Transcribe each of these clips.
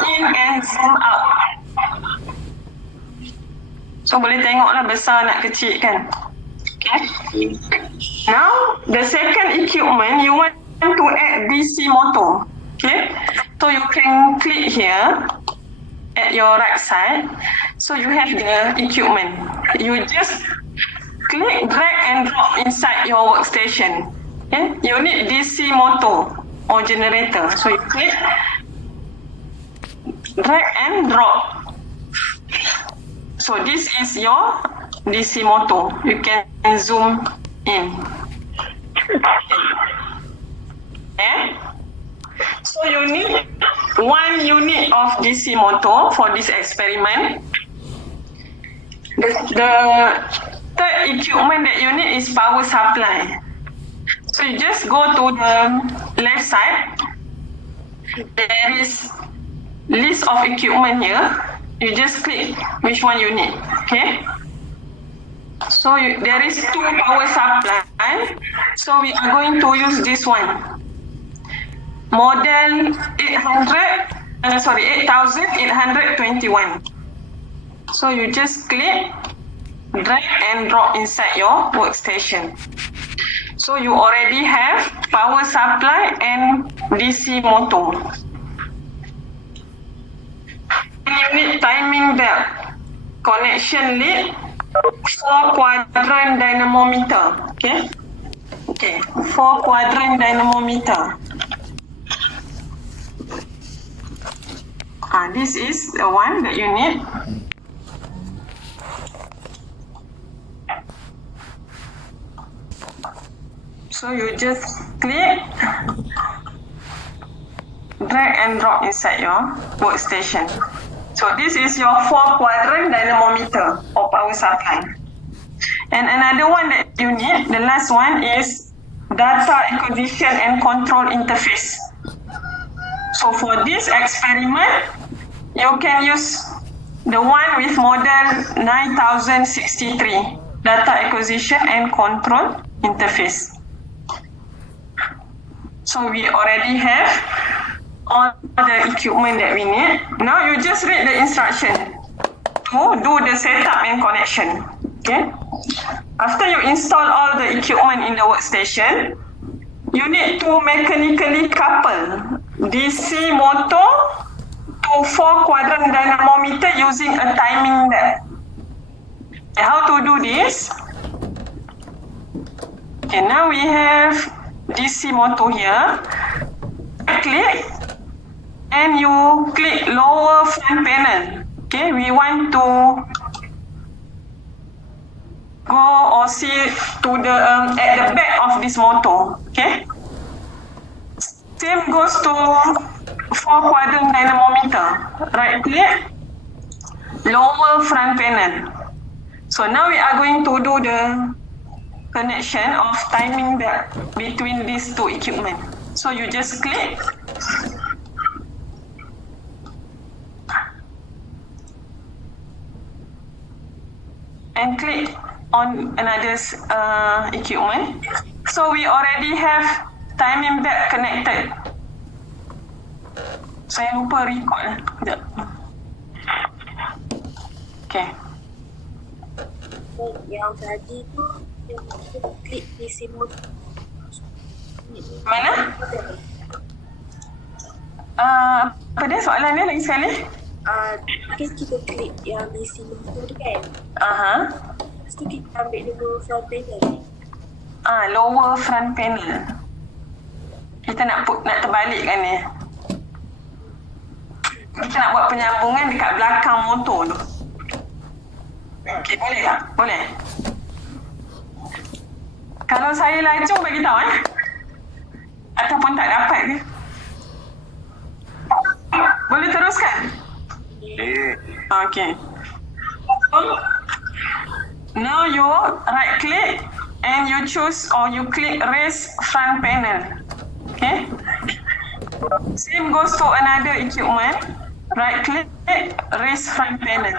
in and zoom out. So boleh tengoklah besar nak kecil kan. Okay. Now the second equipment you want to add DC motor. Okay. So you can click here at your right side. So you have the equipment. You just click, drag and drop inside your workstation. Okay. You need DC motor or generator. So you click, drag and drop. So this is your DC motor. You can zoom in. Okay. So you need 1 unit of DC motor for this experiment. The third equipment that you need is power supply. So you just go to the left side. There is list of equipment here. You just click which one you need. Okay. So there is 2 power supply. So we are going to use this one. Model 8821. So you just click, drag and drop inside your workstation. So you already have power supply and DC motor. You need timing belt, connection lead, 4 quadrant dynamometer. Okay. Okay. 4 quadrant dynamometer. This is the one that you need. So you just click, drag and drop inside your workstation. So this is your 4 quadrant dynamometer or power supply. And another one that you need, the last one is data acquisition and control interface. So for this experiment, you can use the one with model 9063, data acquisition and control interface. So we already have all the equipment that we need. Now you just read the instruction to do the setup and connection. Okay. After you install all the equipment in the workstation, you need to mechanically couple DC motor to 4 quadrant dynamometer using a timing belt. Okay, how to do this? Okay, now we have DC motor here. Click and you click lower front panel. Okay, we want to go or see to the at the back of this motor. Okay. Same goes to 4 quadrant dynamometer. Right click, lower front panel. So now we are going to do the connection of timing belt between these 2 equipment. So you just click. And click on another equipment. So we already have timing belt connected. Saya lupa record lah. Sekejap. Okay. Yang tadi tu, yang kita klik DC mode. Mana? Apa dia soalan dia lagi sekali? Kan kita klik yang DC mode tu kan? Lepas tu kita ambil dulu front panel. Lower front panel. Kita nak terbalikkan ni. Kita nak buat penyambungan dekat belakang motor tu. Okey, boleh tak? Boleh. Kalau saya laju bagi tahu ataupun tak dapat ke? Boleh teruskan? Okay. Now you right click and you choose or you click raise front panel. Okay. Same goes to another equipment. Right click, raise front panel.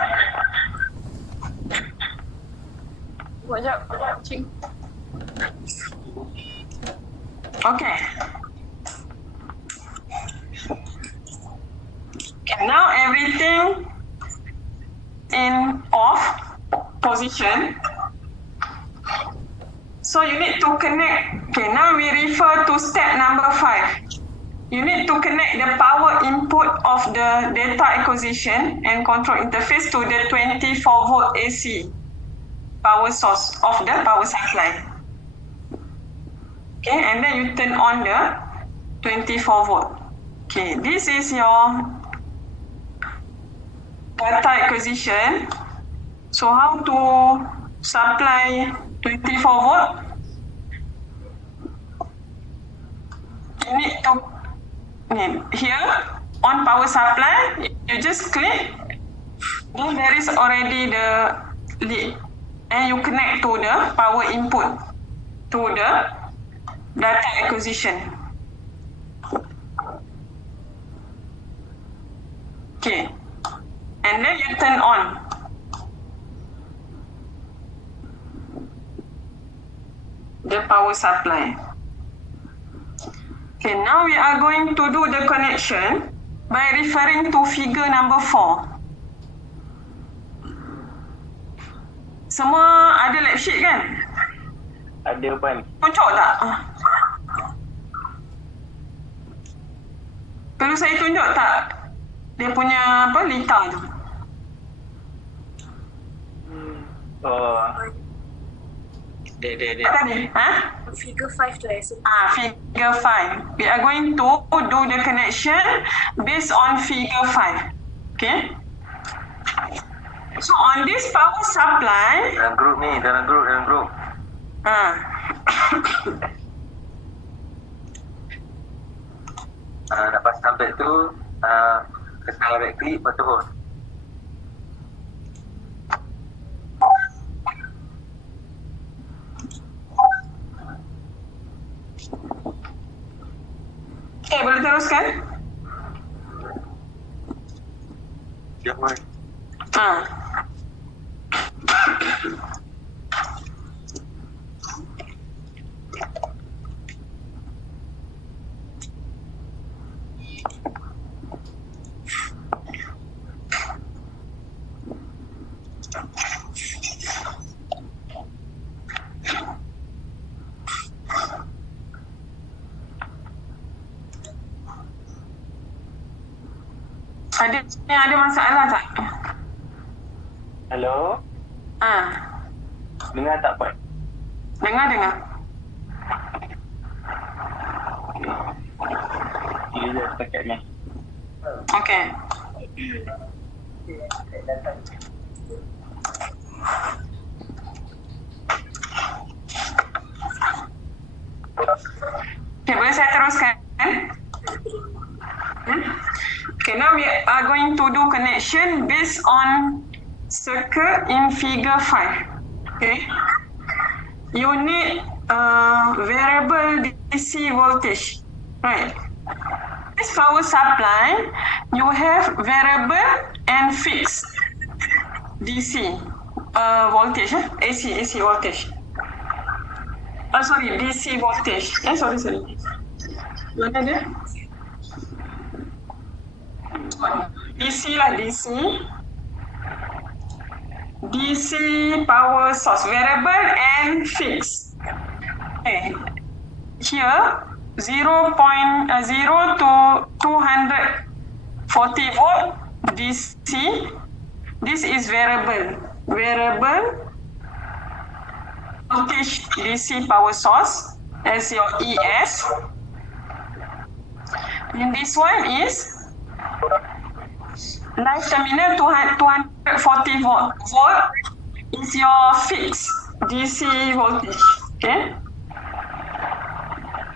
Buat jap, cing. Okay. Okay, now everything in off position. So you need to connect. Okay, now we refer to step number 5. You need to connect the power input of the data acquisition and control interface to the 24 volt AC power source of the power supply. Okay, and then you turn on the 24 volt. Okay, this is your data acquisition. So how to supply 24 volt? You need to, here on power supply, you just click, then there is already the lead, and you connect to the power input to the data acquisition. Okay, and then you turn on. The power supply. Okay, now we are going to do the connection by referring to figure number 4. Semua ada lab sheet kan? Ada Puan. Tunjuk tak? Perlu saya tunjuk tak? Dia punya apa, lita tu. Oh. Apa tadi? Figure 5 tu rasa. Figure 5. We are going to do the connection based on figure 5. Okay? So on this power supply, Dalam grup. Lepas sampai tu, kesan right click, lepas tu hold. okay, boleh teruskan? Ya Puan. Ada masalah tak? Hello? Dengar tak Puan? Dengar. Dia dah setakat ni. Okay. Okay, boleh saya teruskan? Okay, now we are going to do connection based on circuit in figure 5. Okay. You need variable DC voltage. Right. This power supply, you have variable and fixed DC voltage, AC voltage. Sorry, DC voltage. Sorry. Mana dia? DC lah, DC power source, variable and fixed. Okay. Here, 0.0 to 240 volt DC. This is variable voltage DC power source as your ES. And this one is live terminal 240 volt. Volt is your fixed DC voltage. Okay.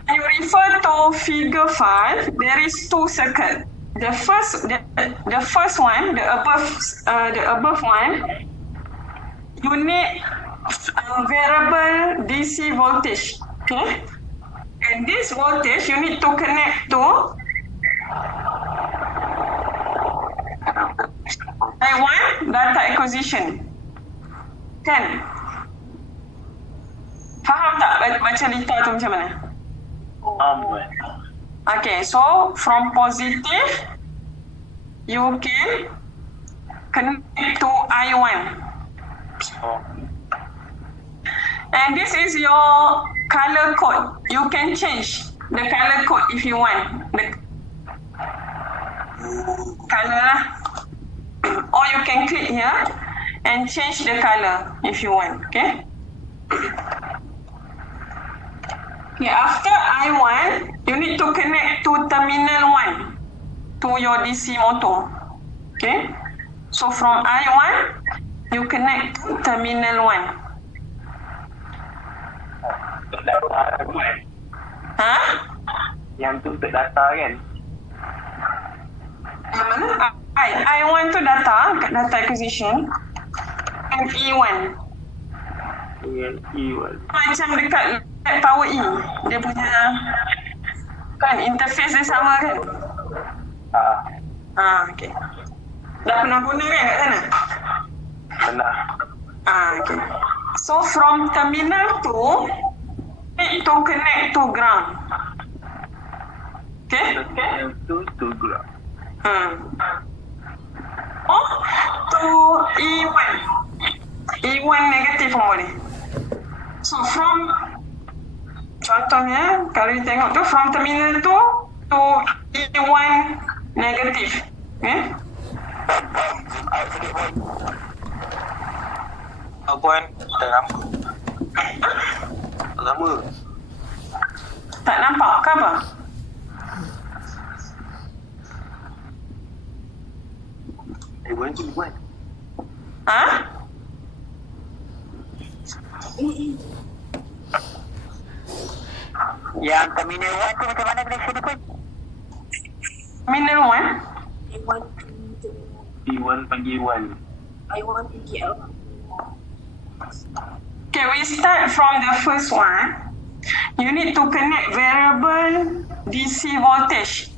You refer to figure 5. There is 2 circuits. The first one, the above one, you need variable DC voltage. Okay. And this voltage you need to connect to I1 data acquisition. Kan? Faham tak baca lita tu macam mana? Puan. Okay, so from positive you can connect to I1. Oh. And this is your color code. You can change the color code if you want. The color lah. Or you can click here and change the color if you want. Okay. Okay, after I1, you need to connect to terminal 1 to your DC motor. Okay. So from I1, you connect to terminal 1. Ha? Yang tu untuk data kan? Yang mana? I1 tu data, data acquisition. And E1. E1. Macam dekat Power E. Dia punya, kan interface dia sama kan? Okay. Dah pernah guna kan kat sana? Pernah. Okay. So from terminal 2, need to connect to ground. Okay? Yang tu ground. Oh, to E1. E1 negatif pun boleh. So from, contohnya, kalau you tengok tu, from terminal 2 to E1 negatif. Okay? Puan, dah lama. Lama. Tak nampak ke apa? Puan tu buat. Ha? Yang terminal 1 tu macam mana connection tu Puan? Terminal 1? I1 to P1 panggil 1. I1 to GL. Okay, we start from the first one. You need to connect variable DC voltage.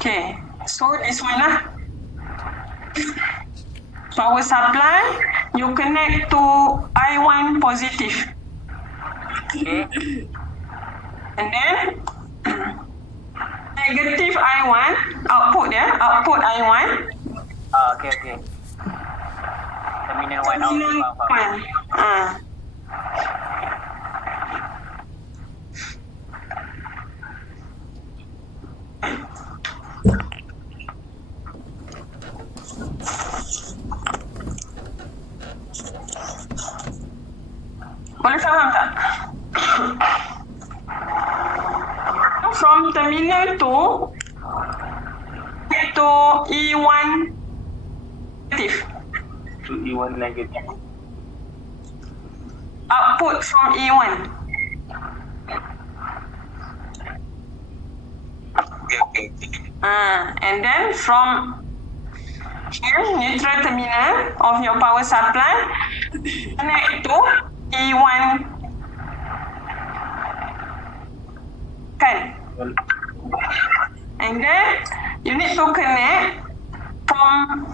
Okay, so this one lah. Power supply, you connect to I1 positive. Okay. And then, negative I1, output output I1. Okay. Terminal 1 Terminal output. 1. Boleh faham tak? From terminal 2 to E1 negative. To E1 negative. Output from E1. Okay. And then from here, neutral terminal of your power supply, connect to E1. Kan? And then you need to connect from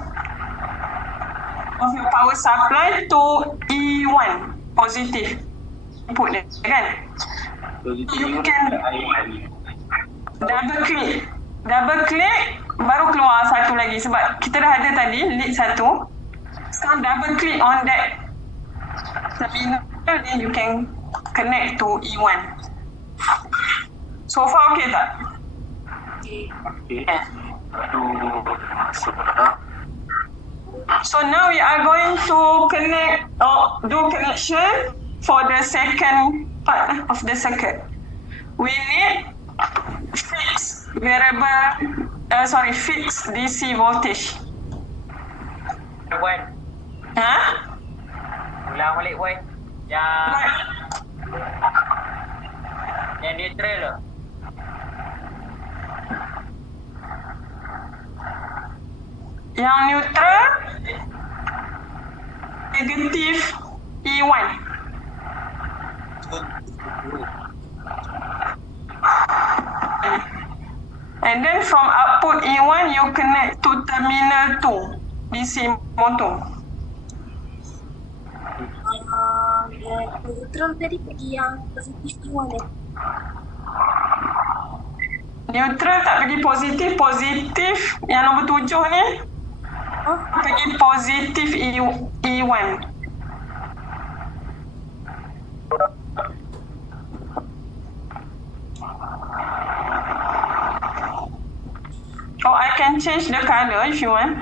of your power supply to E1 positive input dia kan. You can double click baru keluar satu lagi sebab kita dah ada tadi lead satu. So double click on that terminal, then you can connect to E1. So far okay tak? Okay. Yeah. So now we are going to connect or do connection for the second part of the circuit. We need fixed fixed DC voltage. Puan, Ha? ulang balik Puan. Yang neutral tu. Yang neutral negatif E1. And then from output E1 you connect to terminal 2 DC motor. Neutral tadi pergi yang positif E1 Neutral tak pergi positif. Positif yang nombor 7 ni pergi positif E1. Oh, I can change the color if you want.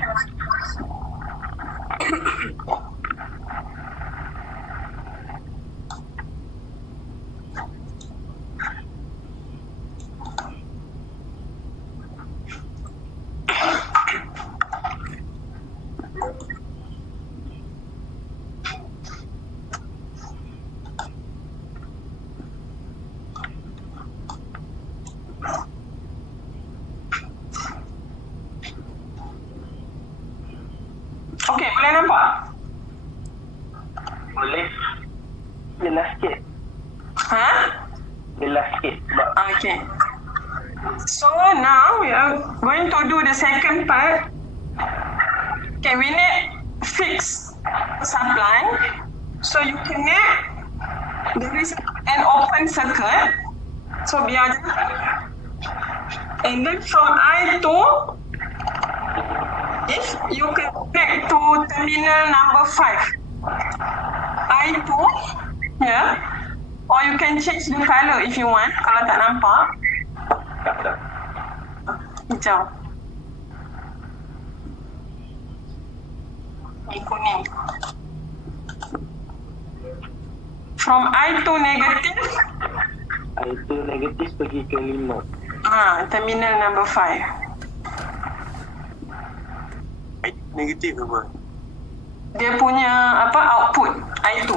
Okey, boleh nampak? Boleh. Jelas sikit. Ha? Jelas sikit. Sebab Okay. So now we are going to do the second part. Okay, we need fixed supply. So you connect. There is an open circuit. So biar je. And then from I2, if you connect to terminal number 5, I2, yeah, or you can change the color if you want, kalau tak nampak. tak ada. Hijau. Ni kuning. From I2 negative, Itu negatif pergi ke 5. terminal number 5. Negatif apa? Dia punya output I2.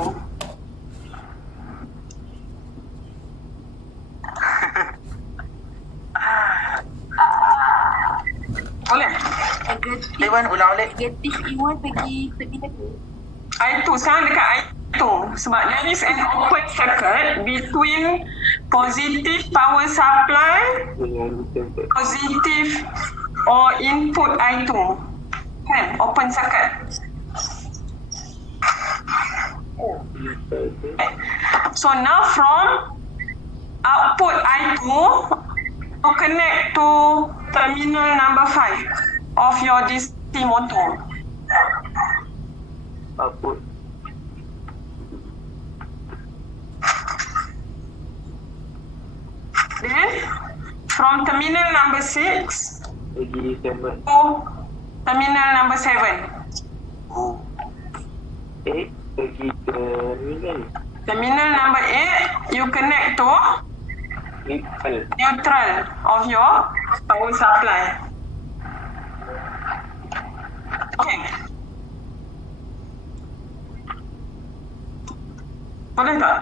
Boleh? Negatif. Dewan ulang balik. Negatif E1 pergi terminal 2. I2 sekarang dekat I2 sebab there is an open circuit between positive power supply, Dengan tempat. positive or input I2. Kan? Open circuit. So now from output I2 to connect to terminal number 5 of your DC motor. Apa? Then from terminal number 6 Pergi 7. to terminal number 7. Oh. Pergi ke terminal. Terminal number 8 you connect to neutral of your power supply. Okay. Boleh tak?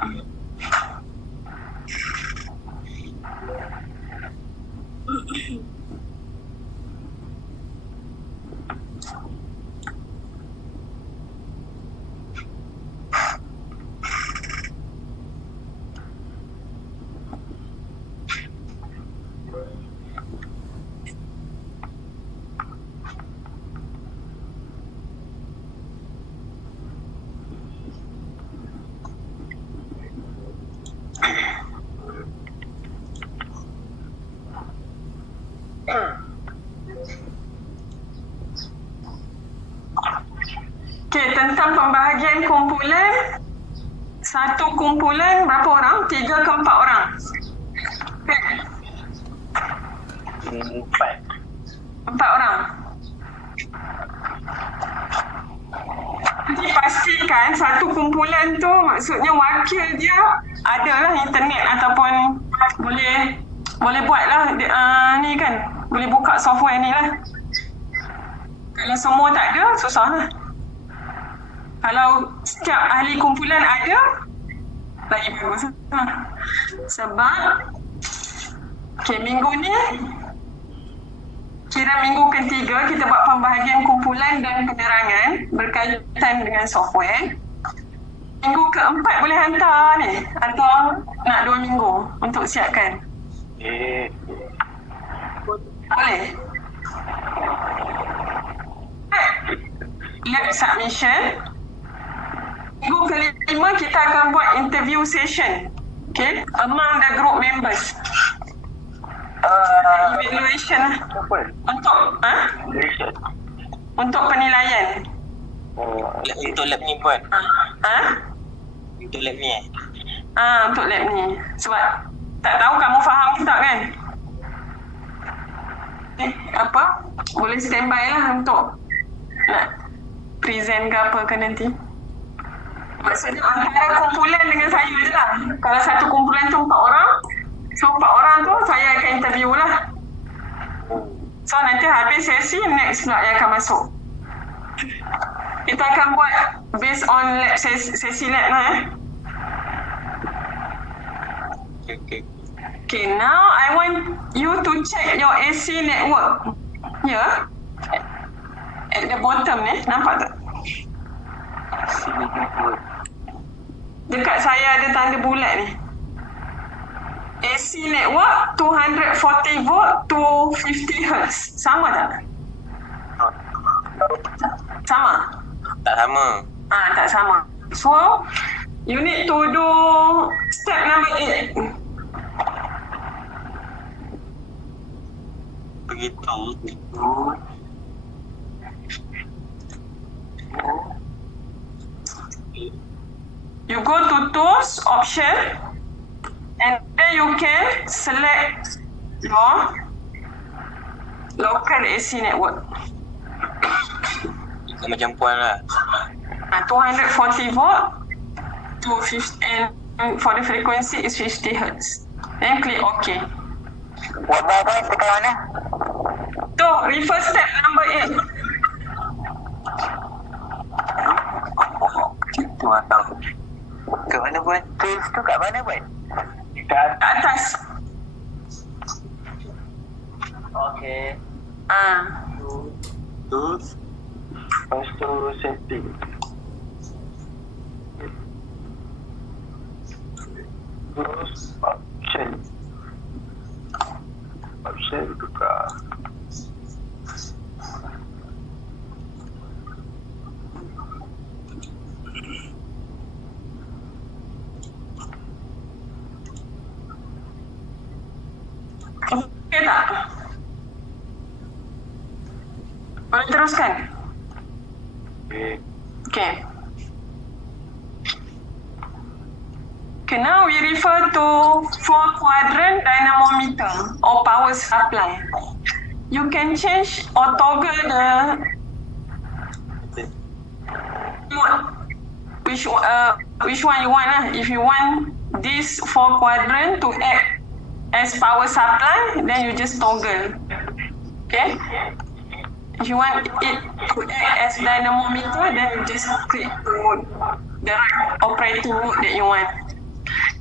Okay, tentang pembahagian kumpulan. Satu kumpulan berapa orang? 3 ke 4 orang? Okay. 4. 4 orang. Jadi pastikan satu kumpulan tu maksudnya wakil dia adalah internet ataupun boleh buatlah ni kan, boleh buka software ni lah. Kalau semua tak ada, susah lah. Kalau setiap ahli kumpulan ada, lagi bagus lah. Sebab minggu ni kira minggu ketiga kita buat pembahagian kumpulan dan penerangan berkaitan dengan software. Minggu keempat boleh hantar ni atau nak 2 minggu untuk siapkan? Boleh. Lab submission. Minggu kelima kita akan buat interview session. Okay, among the group members. Evaluation lah. Untuk untuk penilaian. Untuk lab ni pun. Untuk lab ni Untuk lab ni. Sebab tak tahu kamu faham ke tak kan? Apa? Boleh standby lah untuk nak present ke apa ke nanti. Maksudnya antara kumpulan dengan saya je lah. Kalau satu kumpulan tu 4 orang, so 4 orang tu saya akan interview lah. So nanti habis sesi, next pula yang akan masuk. Kita akan buat based on lab sesi lab lah Okay, now I want you to check your AC network. Here. At the bottom ni, nampak tak? Dekat saya ada tanda bulat ni. AC network 240 volt to 50 Hz. Sama tak? Sama? Tak sama. Tak sama. So, you need to do step number 8. Begitu. You go to tools option and then you can select your local AC network. Macam puan lah. 240 volt to 50 and for the frequency is 50 Hz. Then click OK. Buat apa tekan mana? Tu, refer step number 8. Itu atau kat mana buat? Tools tu kat mana buat? Kat atas. Okay. Tools. Lepas tu setting. Tools option. Option tukar. Okay tak? Boleh teruskan? Okay. Okay, now we refer to 4-quadrant dynamometer or power supply. You can change or toggle the mode. Which one you want If you want this 4-quadrant to act as power supply, then you just toggle. Okay? If you want it to act as dynamometer, then you just click the right operating mode that you want.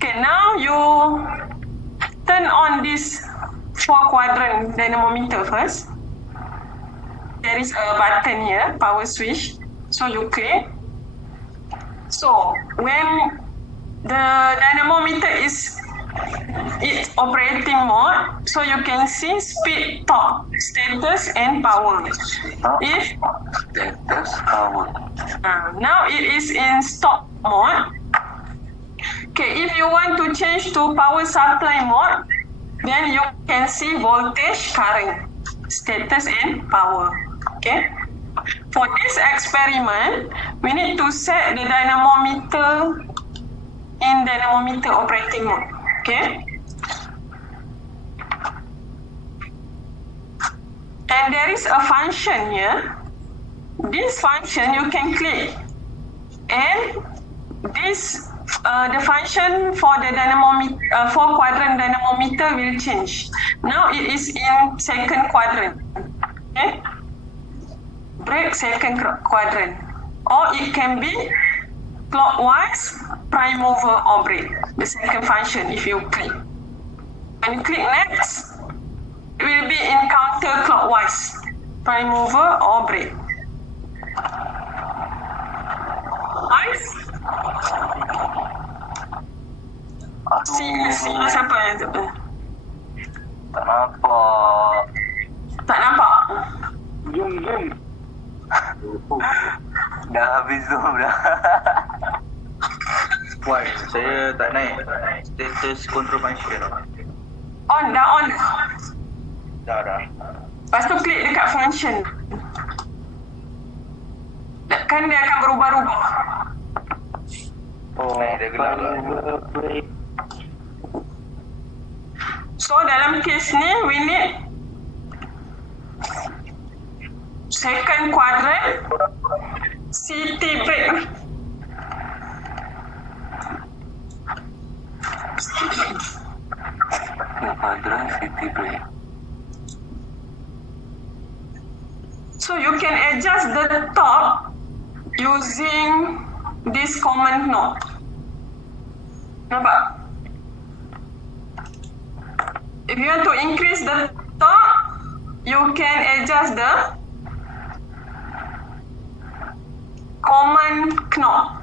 Okay, now you turn on this 4-quadrant dynamometer first. There is a button here, power switch. So you click. So when the dynamometer is its operating mode, so you can see speed, torque, status and power. If Status power. now it is in stop mode. Okay, if you want to change to power supply mode, then you can see voltage, current, status and power. Okay. For this experiment, we need to set the dynamometer in dynamometer operating mode. Okay. And there is a function here. This function you can click, and this the function for the dynamometer 4-quadrant dynamometer will change. Now it is in second quadrant. Okay. Break second quadrant, or it can be clockwise, prime mover or break. The second function if you click. When you click next, it will be in counterclockwise, prime mover or break. Nice. See siapa yang tu? Tak nampak. Tak nampak? Zoom. Dah habis zoom dah. Why? Saya tak naik status control function. On, dah on. Dah. Lepas tu klik dekat function. Kan dia akan berubah-ubah. Dia gelap lah. So dalam case ni, we need second quadrant, city break. Quadrant city break. So you can adjust the top using this command node. Nampak? If you want to increase the top, you can adjust the command knob.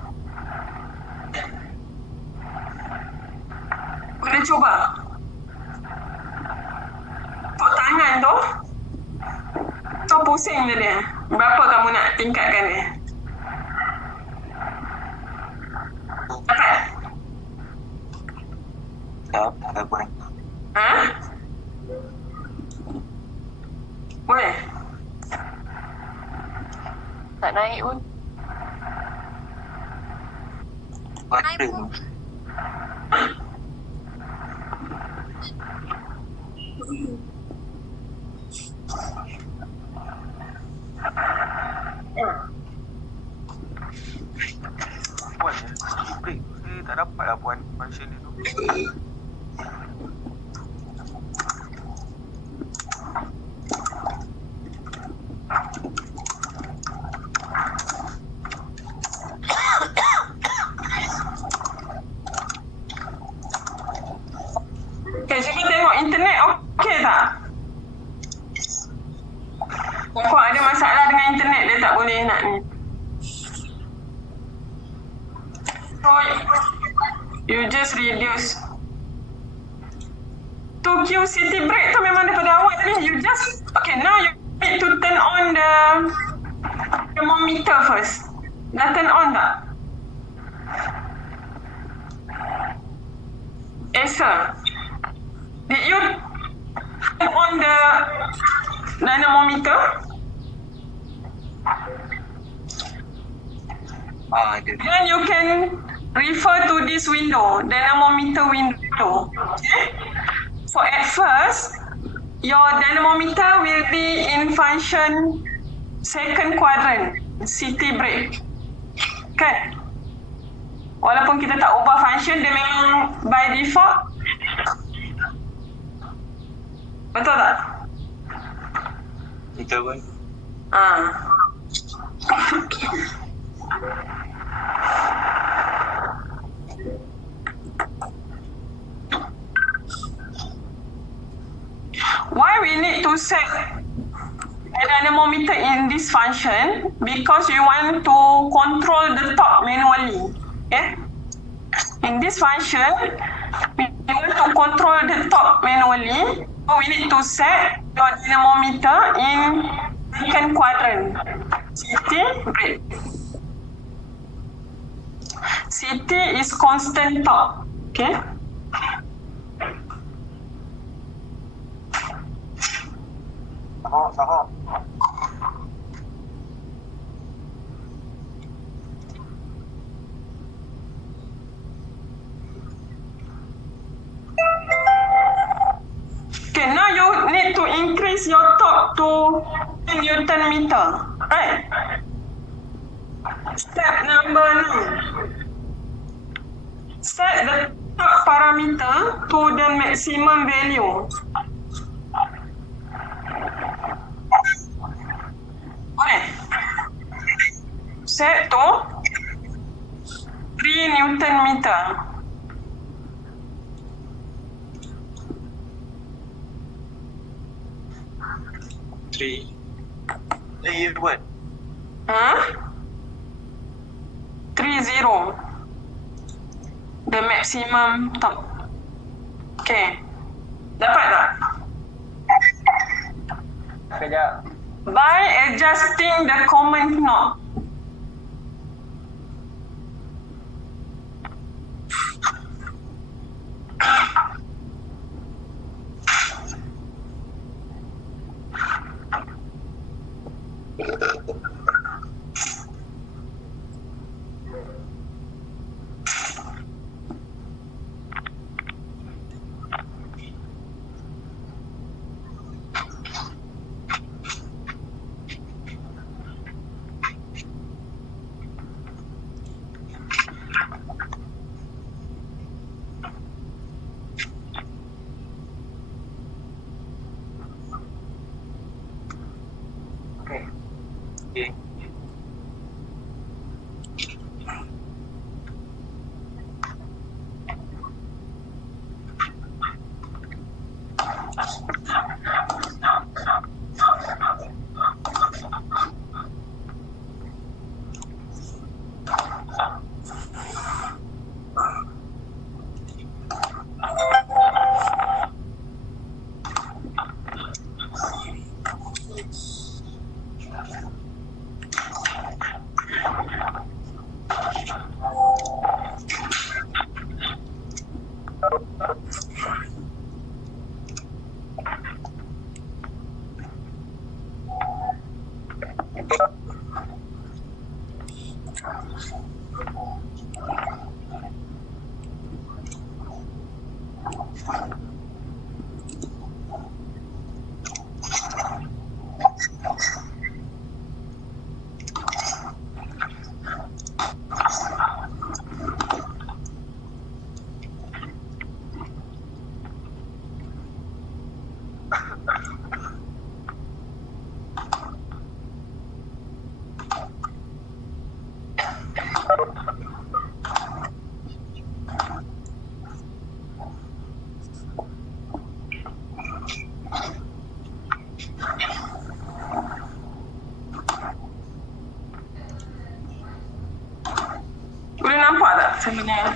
Boleh cuba? Untuk tangan tu, tu pusing dia. Berapa kamu nak tingkatkan dia? Dapat? Tak apa. Ha? Boleh? Tak naik pun. Quadrant. Puan, break. Saya tak dapat lah puan function dia tu. Okay, cuba tengok internet okey tak? Kau ada masalah dengan internet, dia tak boleh nak ni. So, you just reduce. To queue city break tu memang daripada awal tadi. You just, okay, now you need to turn on the thermometer first. Dah turn on tak? Sir, did you turn on the dynamometer? Then you can refer to this window, dynamometer window. Okay? So at first, your dynamometer will be in function second quadrant, city break. Okay? Walaupun kita tak ubah function, dia memang by default. Betul tak? Betul pun. Why we need to set a dynamometer in this function? Because we want to control the top manually. Okay? In this function, we want to control the top manually. So we need to set your dynamometer in second quadrant. City break. City is constant top. Okay? Sahok. Okay, now you need to increase your top to Newton meter, right? Step number 9. Set the top parameter to the maximum value. Okay. Set to 3 Newton meter. Layer what? 30. The maximum top. Okay. Dapat tak? Sekejap. By adjusting the command knob. Okay. Boleh nampak tak sebenarnya?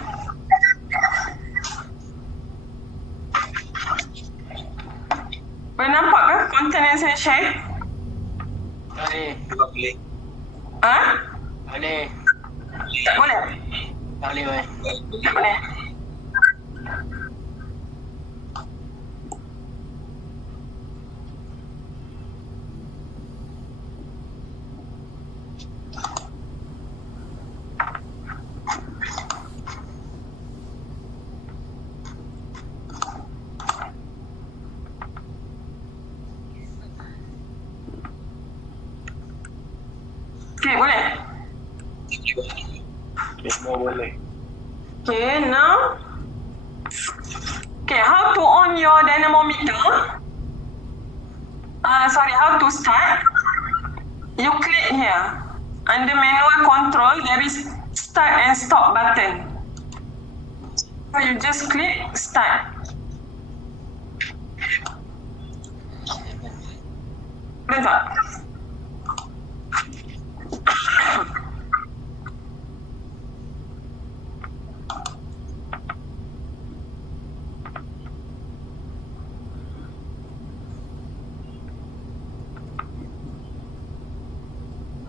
Boleh nampak ke konten yang saya share? Boleh. Tak boleh. Ha? Boleh. Tak boleh? Tak boleh, Wan. Tak boleh. Okay, boleh? Semua boleh. Okay, now. Okay, how to on your dynamometer? How to start? You click here. Under manual control, there is start and stop button. So you just click start. Boleh tak?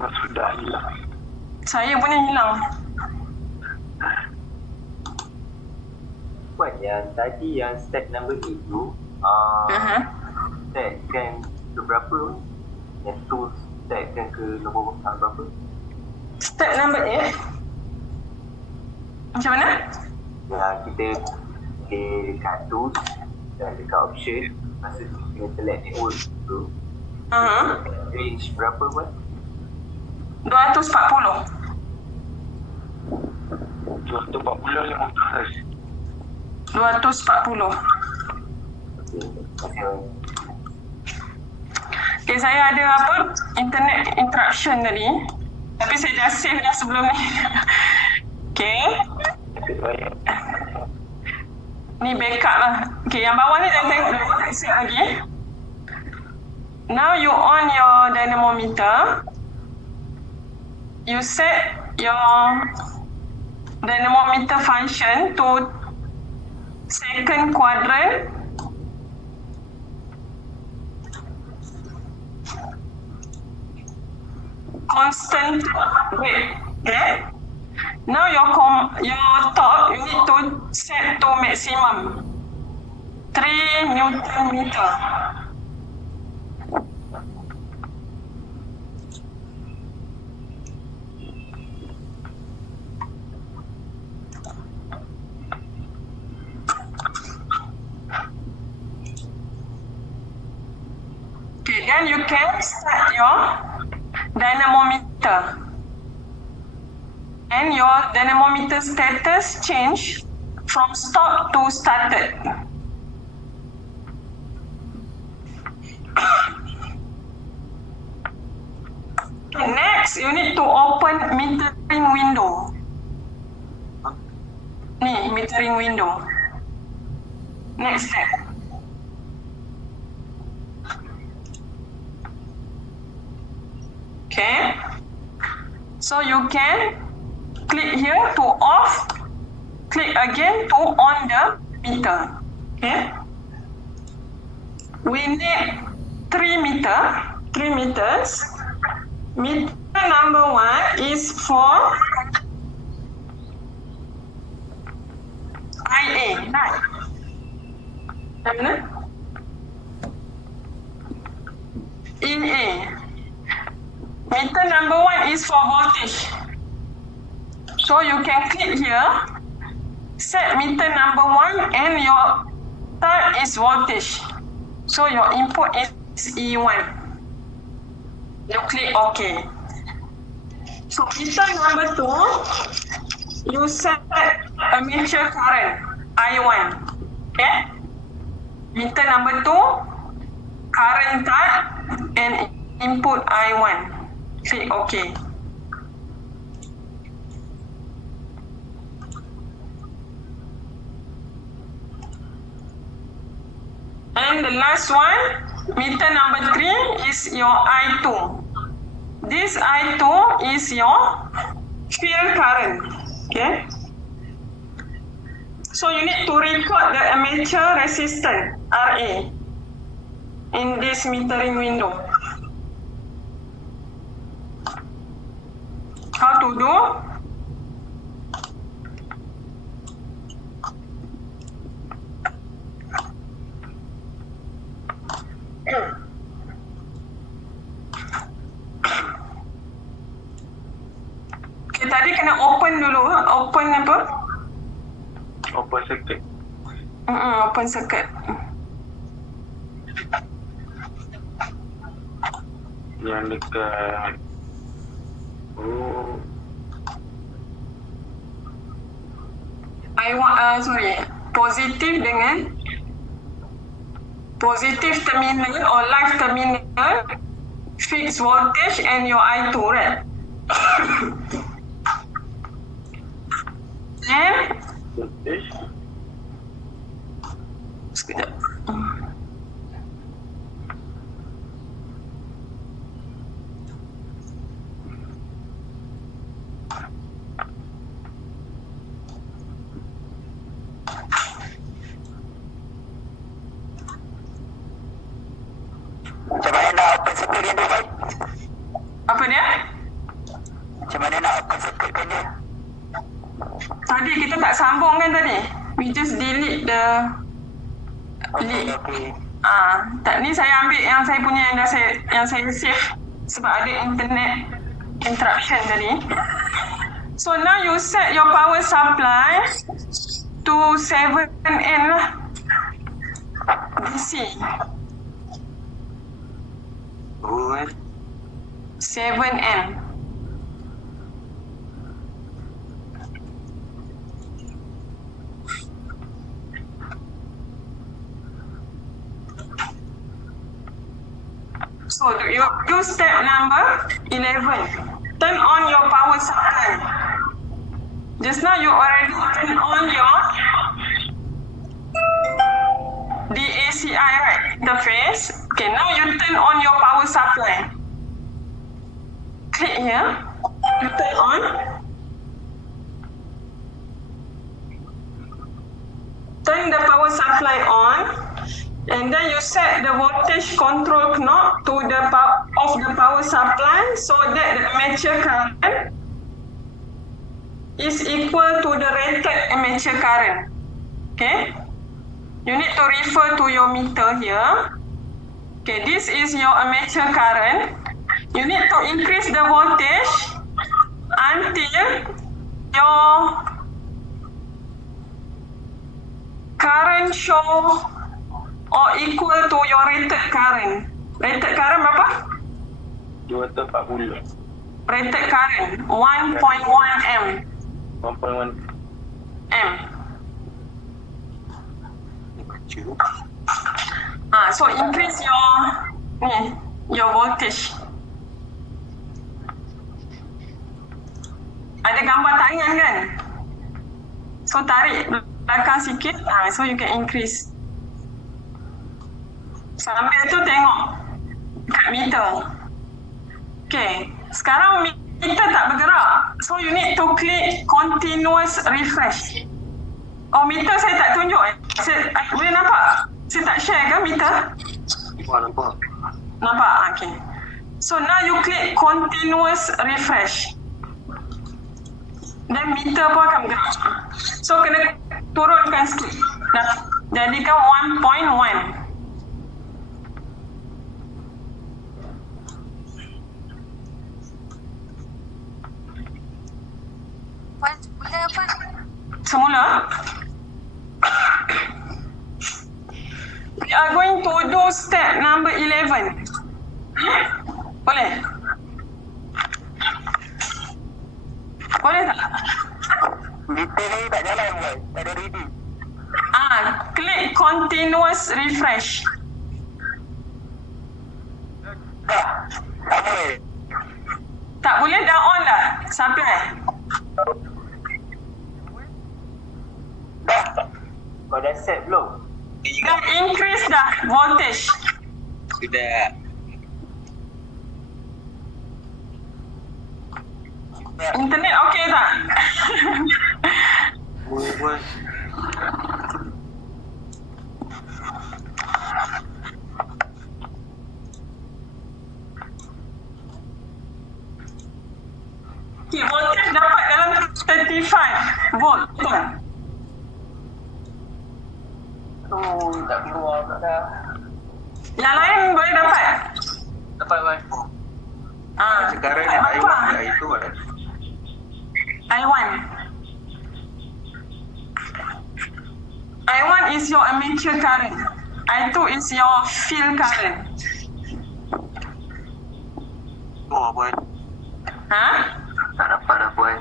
Sudah hilang. Saya punya hilang. Puan, yang tadi yang step number 8 tu, stepkan ke berapa? Yang tu stepkan ke nombor berapa? Step number 8. Macam mana? Yang kita dekat tools dan dekat option, masa tu kita select network tu, range berapa Puan? 240. 240 240. Okay, saya ada internet interruption tadi. Tapi saya dah save dah sebelum ni. Okay. Ni backup lah. Okay, yang bawah ni jangan tengok lagi. Now you on your dynamometer. You set your dynamometer function to second quadrant. Constant rate. Okay. Now your top you need to set to maximum 3 Newton meter. Okay, then you can start your dynamometer. And your dynamometer status change from stop to started. Next, you need to open metering window. Ni, metering window. Next step. Okay. So you can click here to off, click again to on the meter. Okay. We need 3 meters. Meter number 1 is for IA, right? EA. Meter number 1 is for voltage. So you can click here, set meter number 1 and your type is voltage. So your input is E1. You click OK. So meter number 2, you set armature current I1. Okay? Meter number 2, current type and input I1. Click OK. And the last one, meter number 3 is your I2. This I2 is your field current. Okay. So you need to record the armature resistance RA in this metering window. How to do? Okay, tadi kena open dulu. Open apa? Open circuit. Open circuit. Yang dekat positif dengan positive terminal or live terminal, fixed voltage and your I2, right? And voltage. sekejap. Macam mana nak open circuit dia tu, Pak? Apa dia? Macam mana nak open circuit kan dia? Tadi kita tak sambung kan tadi? We just delete the link. Okey. Tak, ni saya ambil yang saya punya yang saya save sebab ada internet interruption tadi. So now you set your power supply to 7N lah. DC. 7N. So you do step number 11. Turn on your power supply. Just now you already turn on your DACI, right? Interface. Okay, now you turn on your power supply. Click here. You turn on. Turn the power supply on. And then you set the voltage control knob to the of the power supply so that the armature current is equal to the rated armature current. Okay? You need to refer to your meter here. Okay, this is your armature current. You need to increase the voltage until your current show or equal to your rated current. Rated current berapa? 240. Rated current 1.1 M. 1.1. M. So increase your voltage. Ada gambar tangan kan? So tarik belakang sikit, so you can increase. Sambil tu tengok kat meter. Okay, sekarang meter tak bergerak. So you need to click continuous refresh. Oh, meter saya tak tunjuk boleh nampak? Saya tak share ke meter? Nampak. Nampak? Okay. So now you click continuous refresh. Dan meter pun akan bergerak. So kena turunkan sikit. Dah jadikan 1.1. Mula apa? Semula. We are going to do step number 11. Boleh? Boleh tak? Meter ni tak jalan boy. Tak ada reading. Click continuous refresh. Dah. Tak boleh. Tak boleh, dah on dah. Sampai. Dah. Kau dah set belum? Dah increase dah voltage. Sudah. Internet okey tak? Buat. Okay, voltage dapat dalam 35 volt. Betul? Tak keluar tak dah. Yang lain boleh dapat? Dapat kan? Sekarang ni apa? itu kan. I1 is your armature current. I2 is your field current. Oh, buat. Tak dapat dah puan.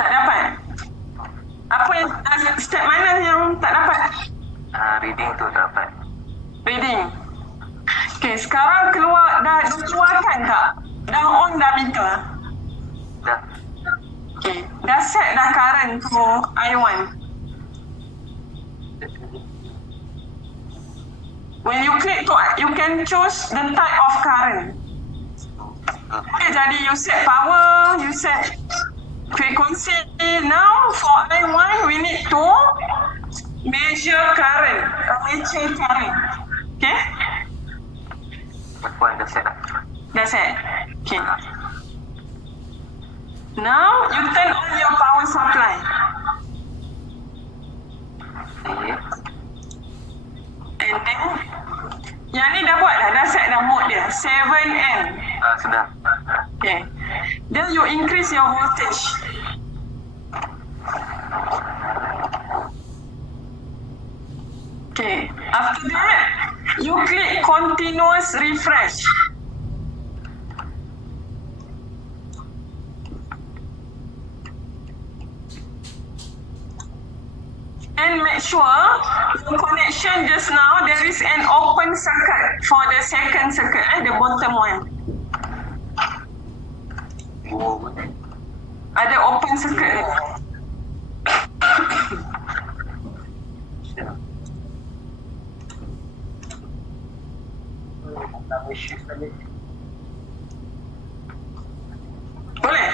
Tak dapat? Apa yang step mana yang tak dapat? Reading tu tak dapat. Reading. Okay, sekarang dah keluarkan tak? Dah on dah meter? Dah. Okay, dah set dah current to I1. When you click to, you can choose the type of current. Okay, jadi you set power, you set frequency. Now for I1, we need to measure current, armature current. Okay? Puan dah set dah. Dah set. Okay. Now you turn on your power supply. Okay. And then yang ni dah buat dah set dah mode dia 7N. Sudah. Okay. Then you increase your voltage. Okay. After that, you click continuous refresh. And make sure your connection just now there is an open circuit for the second circuit, the bottom one. Ada open circuit. Boleh?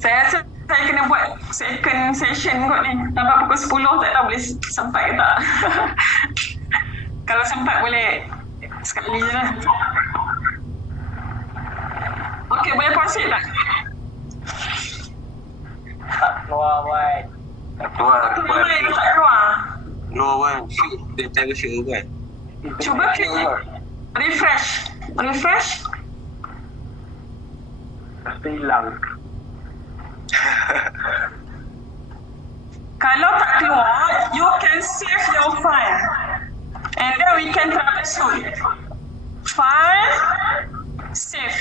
Saya rasa saya kena buat second session kot ni. Sampai pukul 10 tak tahu boleh sampai ke tak. Kalau sempat boleh sekali je lah. Okey, boleh proceed tak? Tak keluar puan. Tak keluar. Apa nama yang tak keluar? No kan, dia cara share kan. Cuba klik refresh. Refresh. Pasti hilang. Kalau tak keluar, you can save your file. And then we can troubleshoot. File, save.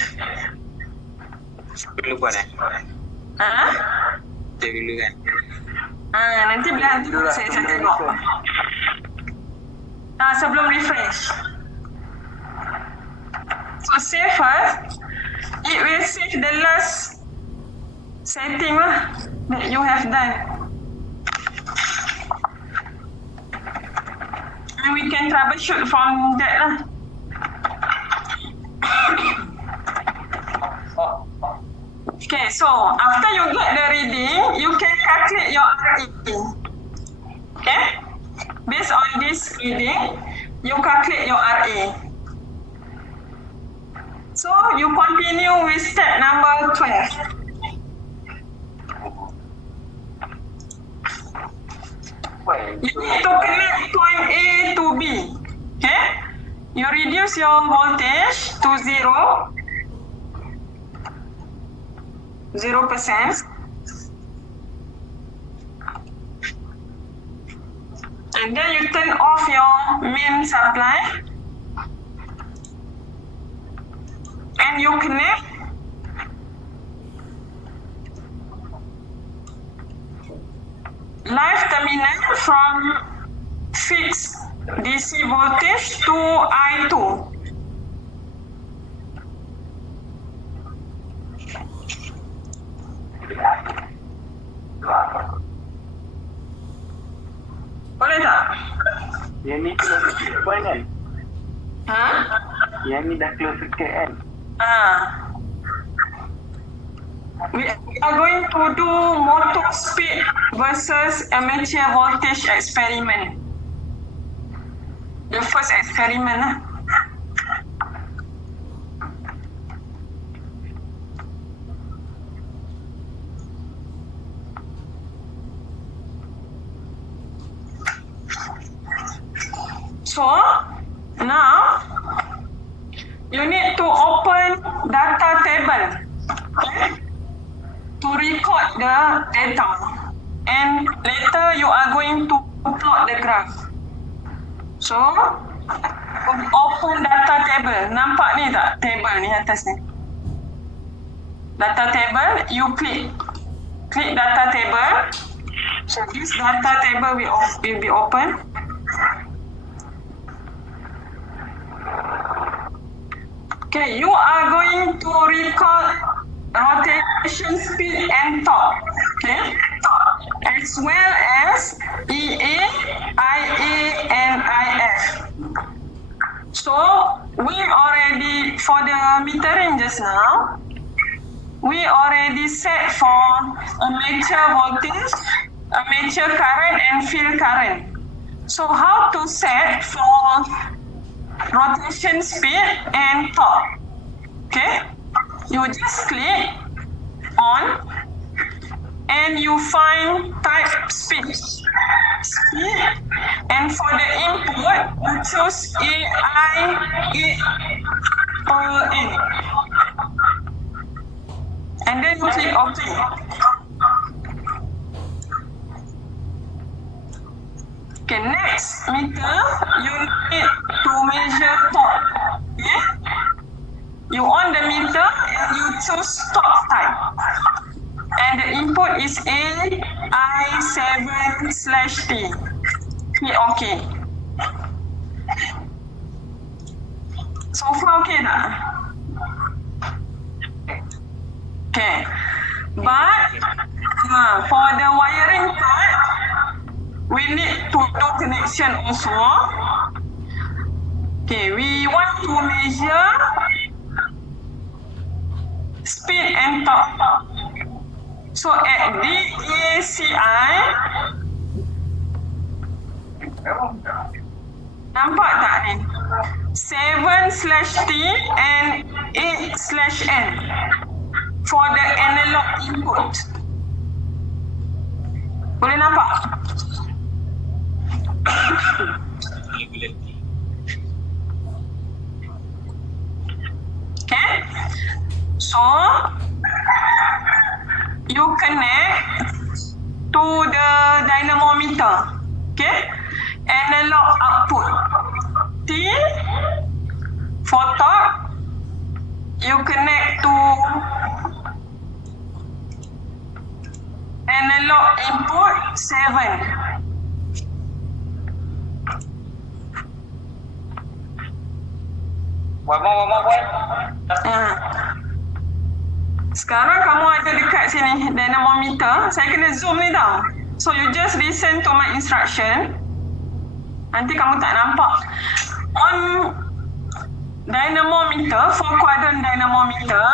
Dulu buat Cek dulu kan. Nanti bila saya tengok. Sebelum refresh. So save first. It will save the last setting lah that you have done. And we can troubleshoot from that lah. Okay, so after you get the reading, you can calculate your RE. Okay? Based on this reading, you calculate your RE. So you continue with step number 12. You need to connect point A to B. Okay? You reduce your voltage to 0%. And then you turn off your main supply. And you connect live terminal from fixed DC voltage to I2. Boleh tak? Yang ni close circuit kan? Ha? Yang ni dah close circuit kan? We are going to do motor speed versus amateur voltage experiment. The first experiment lah. So, now, you need to open data table, okay, to record the data. And later you are going to plot the graph. So, open data table. Nampak ni tak? Table ni atas ni. Data table, you click data table. So, this data table will be open. Okay, you are going to record rotation speed and torque, okay, as well as EA, IA, and IF. So, we already, for the metering just now, we already set for amateur voltage, amateur current, and field current. So, how to set for rotation speed and torque? Okay, you just click on and you find type speed, and for the input you choose AI per N, and then you click OK. Okay, next meter, you need to measure torque. Okay? You on the meter and you choose torque type. And the input is AI7/T. Click OK. So far okay tak? Okay. But for the wiring part, we need to do connection also. Okay, we want to measure speed and torque. So at DACI, nampak tak ni? 7/T and 8/N for the analog input. Boleh nampak? Okay, so you connect to the dynamometer, okay, analog output. T for torque, you connect to analog input 7. One more. Sekarang kamu ada dekat sini dynamometer. Saya kena zoom ni tau. So you just listen to my instruction. Nanti kamu tak nampak. On dynamometer, 4 quadrant dynamometer,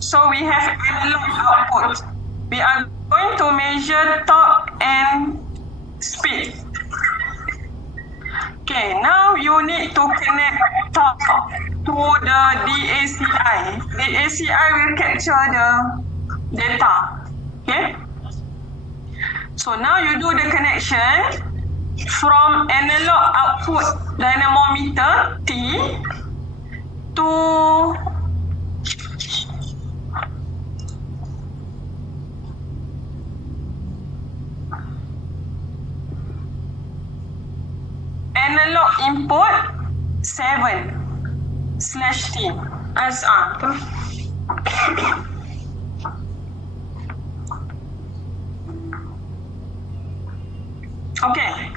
so we have analog output. We are going to measure torque and speed. Okay, now you need to connect torque to the DACI. DACI will capture the data. Okay? So now you do the connection from analog output dynamometer T to analog input 7/T as okay.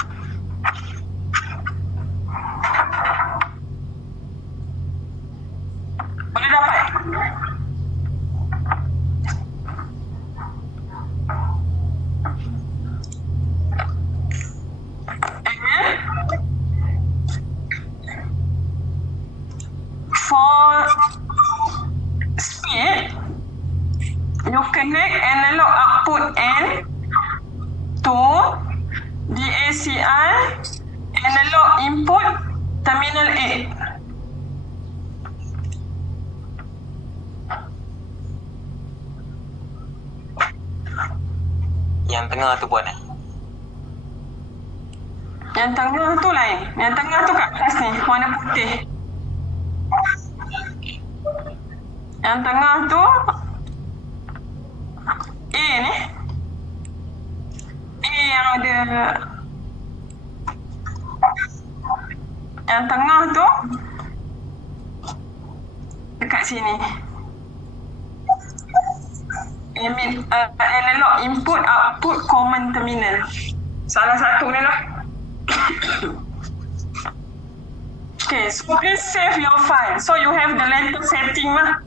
Boleh dapat? For speed, you connect analog output N to DACI analog input terminal 8. Yang tengah tu buat Yang tengah tu lain. Yang tengah tu kat atas ni, warna putih. Yang tengah tu A ni. A yang ada. Yang tengah tu dekat sini. Analog input output common terminal. Salah satu ni lah. Okay, so please save your file. So you have the latest setting lah.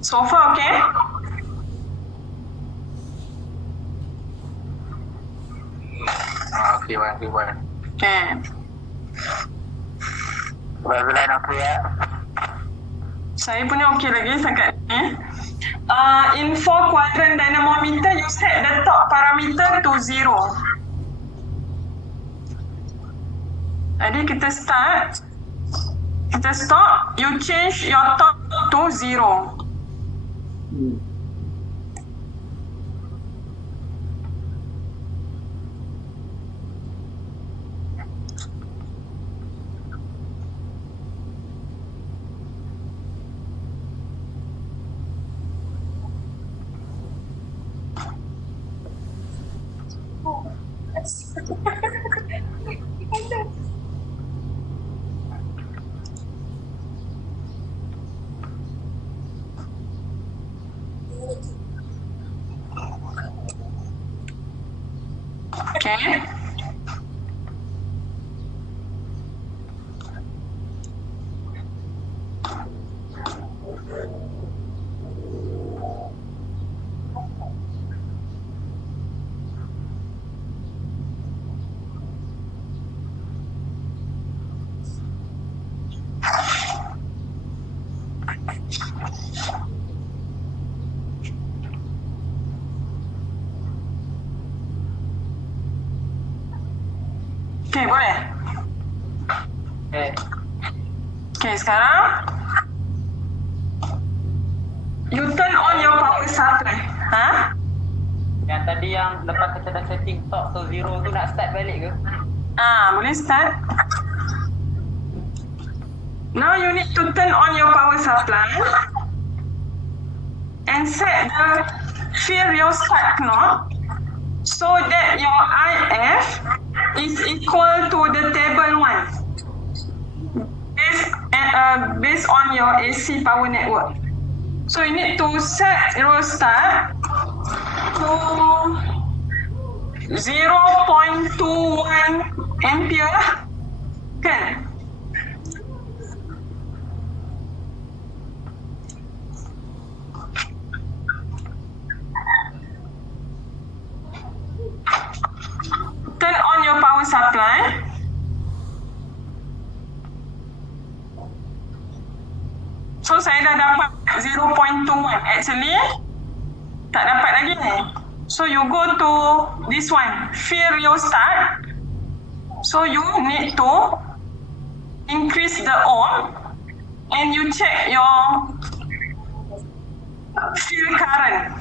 So far, okay? Okey, Wan. Okay. Lain okey ya. Saya punya okey lagi setakat ni. In 4 quadrant dynamometer, you set the torque parameter to 0. Jadi kita start. Kita stop. You change your torque to 0. Okay. Okay, boleh? Okay, sekarang you turn on your power supply. Yang tadi yang lepas kita dah setting torque to 0 tu nak start balik ke? Boleh start. Now you need to turn on your power supply and set the fill your start knob so that your IF is equal to the table 1 based on your AC power network. So you need to set rheostat to 0.21 ampere lah. Kan? Turn on your power supply. So saya dah dapat 0.21. Actually tak dapat lagi ni. So you go to this one, fill rheostat. So you need to increase the on and you check your fill current.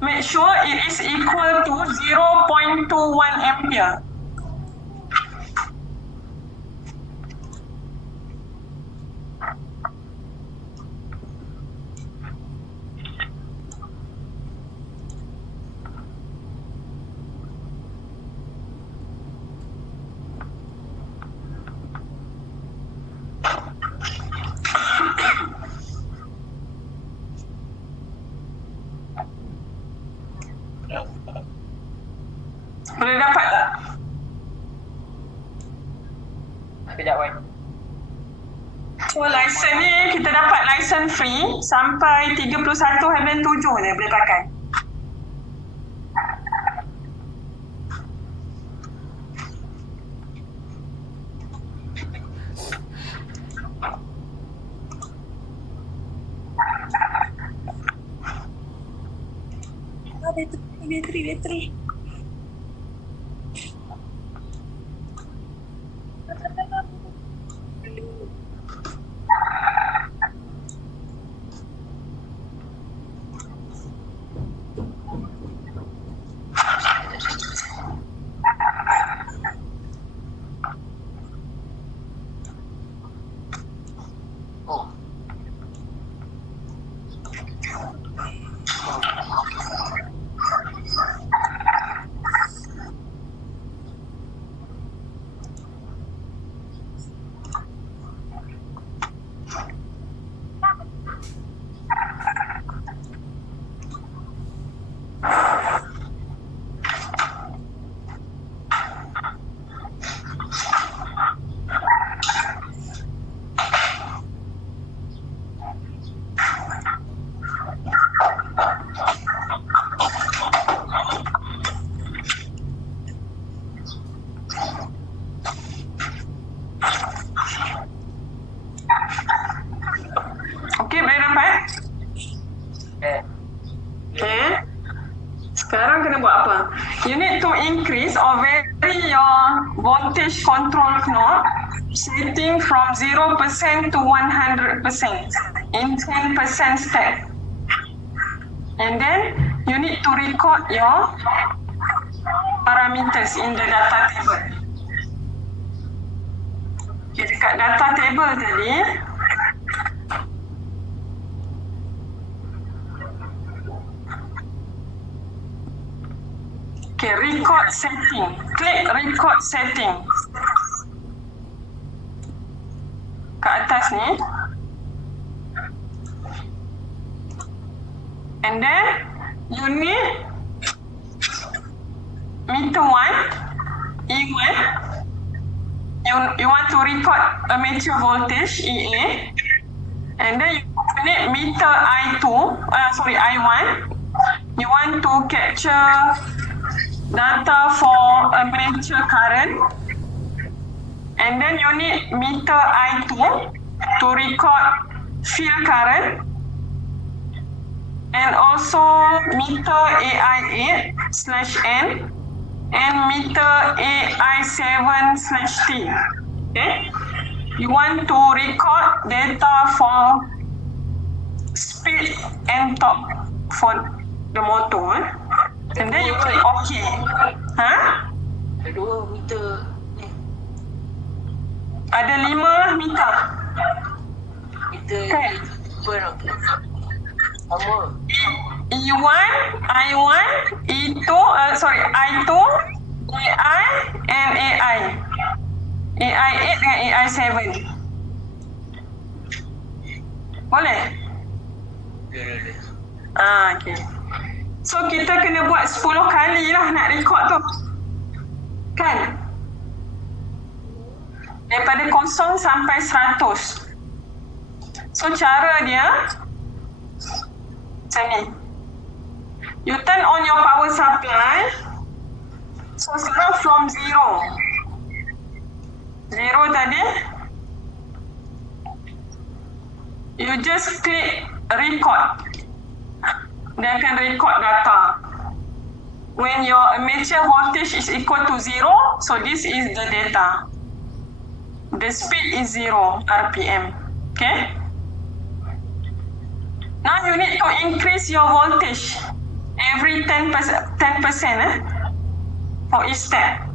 Make sure it is equal to 0.21 ampere. Boleh dapat tak? Sekejap, Wan. So license ni kita dapat license free sampai 31/7 je boleh pakai. Bateri. Okey, boleh dapat? Okay. Sekarang kena buat apa? You need to increase or vary your voltage control knob setting from 0% to 100% in 10% step. And then you need to record your parameters in the data table. Okay, dekat data table tadi, okay, record setting. Click record setting. Kat atas ni. And then you need meter 1, E1. You want to record amateur voltage, EA. And then you need meter I1. You want to capture data for amateur current. And then you need meter I2 to record field current. And also meter AI8/N and meter AI7/T. Okay? You want to record data for speed and torque for the motor. And then you click OK. Dua meter ni. Ada 5 meter. Meter Okay. Sama. E1, I1, I2, AI and AI. AI8 dengan AI7. Boleh? Okay. So kita kena buat 10 kali lah nak record tu. Kan? Daripada 0 sampai 100. So cara dia macam ni. You turn on your power supply. So start from 0. 0 tadi. You just click record. Dia akan record data. When your armature voltage is equal to 0, so this is the data. The speed is 0 RPM. Okay? Now you need to increase your voltage every 10% for each step.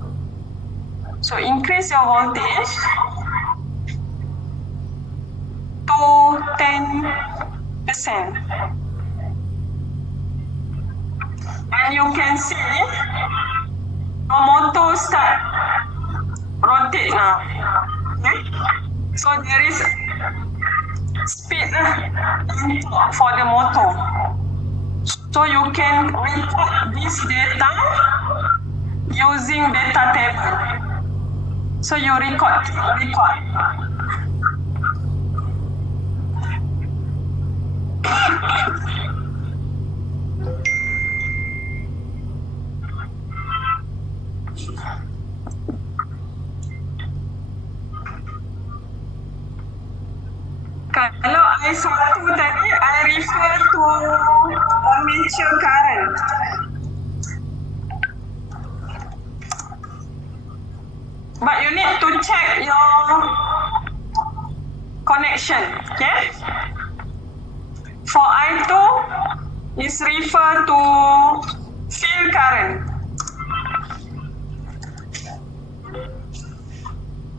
So increase your voltage to 10%. And you can see your motor start rotate now. Okay? So there is speed for the motor. So you can record this data using data table. So you record. Kalau I1 tadi, I refer to armature current. But you need to check your connection, okay? For I2, is refer to field current.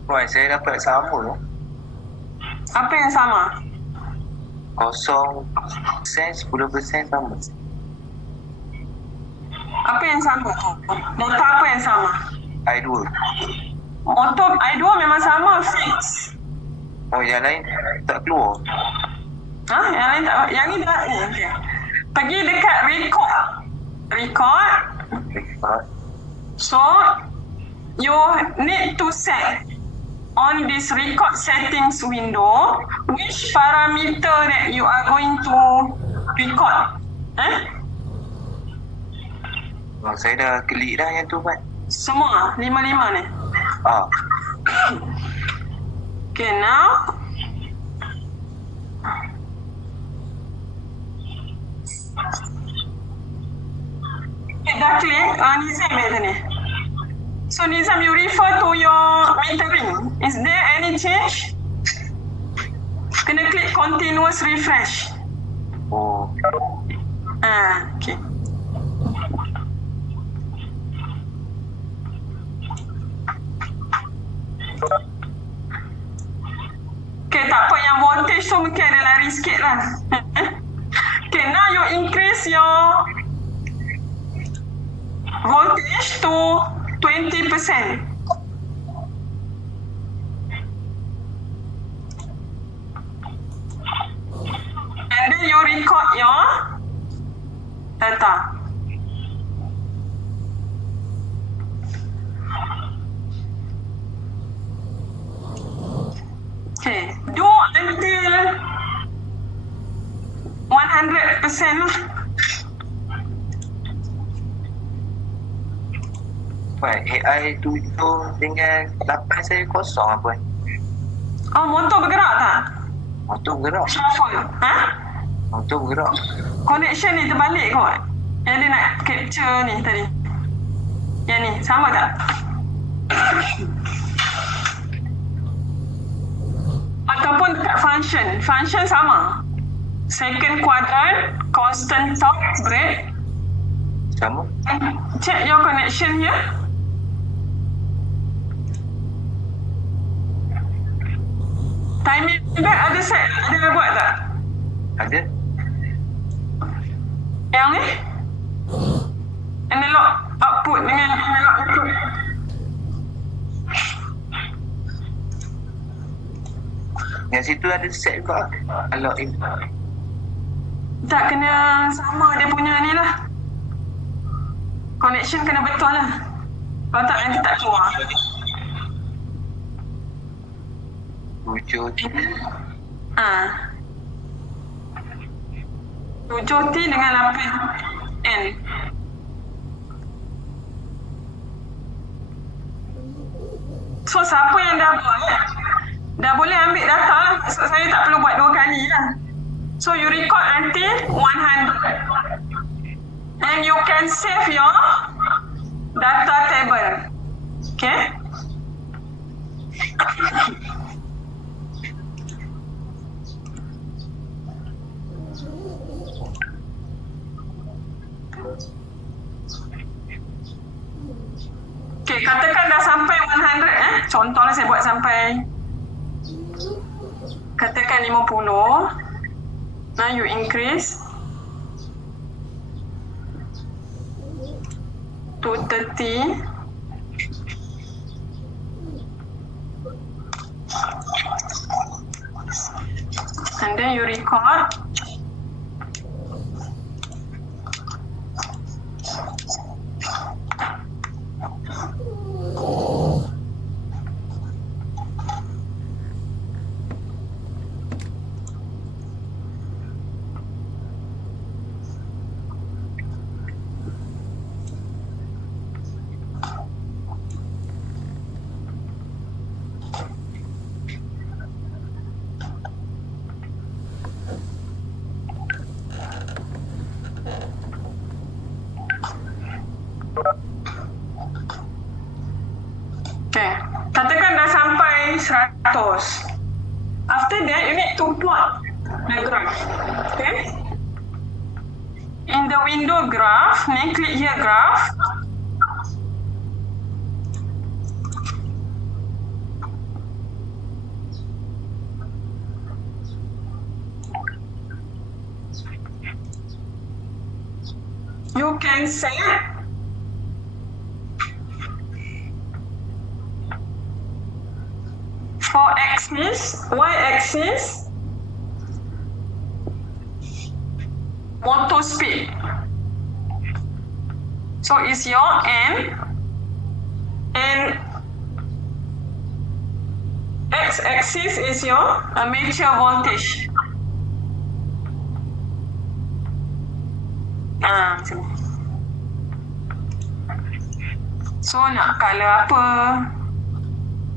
Wah, saya dapat sama. Apa yang sama? 0%, 10% sama. Apa yang sama? Data apa yang sama? I2. Motor I2 memang sama, fix. Oh, yang lain tak keluar. Yang lain tak, yang ni dah ni. Okay. Pergi dekat record. So you need to set on this record settings window which parameter that you are going to record. Oh, saya dah klik dah yang tu, Mat. Semua 5 ni. Okay, now dah klik Nizam ni. So Nizam, you refer to your metering. Is there any change? Kena klik continuous refresh. Oh. Okay. Okay, tak apa, yang voltage tu mungkin ada lari sikit lah. Okay, now you increase your voltage to 20%. And then you record your data. Okay, do until 100% lah. Mat, AI 7 dengan 8 saya kosong apa? Oh, motor bergerak tak? Motor bergerak. Shuffle. Motor bergerak. Connection ni terbalik kot. Yang dia nak capture ni tadi. Yang ni, sama tak? Ataupun dekat function. Function sama. Second quadrant, constant torque, brake. Sama? Check your connection here. Timing back ada set, ada buat tak? Ada? Yang ni? Analog output dengan analog input. Yang situ ada set juga. Kalau Tak kena sama dia punya ni lah. Connection kena betul lah. Kalau tak nanti tak keluar. 7T. 7T dengan 8N. So siapa yang dah boleh ambil data lah. So, saya tak perlu buat 2 kali lah. So you record until 100. And you can save your data table. Okay? Okay, katakan dah sampai 100 Contohlah saya buat sampai katakan 50. Now you increase to 30. And then you record. Okay, katakan dah sampai 100. After that, you need to plot the graph. Okay? In the window graph, then click here graph. You can set for axis, y-axis, motor speed. So it's your N, and x-axis is your armature voltage. So nak color apa?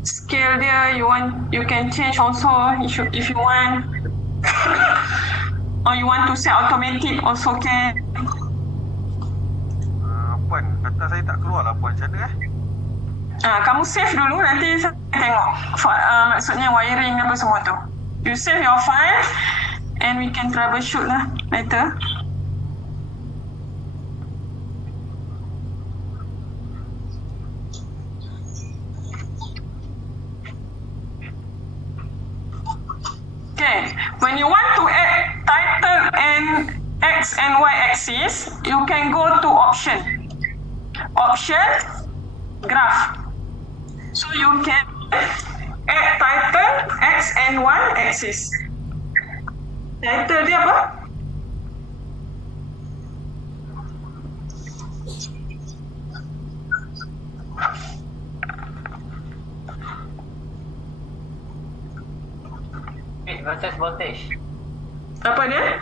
Scale dia you can change also if you want. Or you want to set automatic also can. Puan, data saya tak keluar lah Puan, macam mana Kamu save dulu, nanti saya tengok maksudnya wiring apa semua tu. You save your file and we can troubleshoot lah later. Okay, when you want to add title and X and Y axis, you can go to option, graph. So you can add title, X and Y axis. Title dia apa? Speed versus voltage. Apa dia?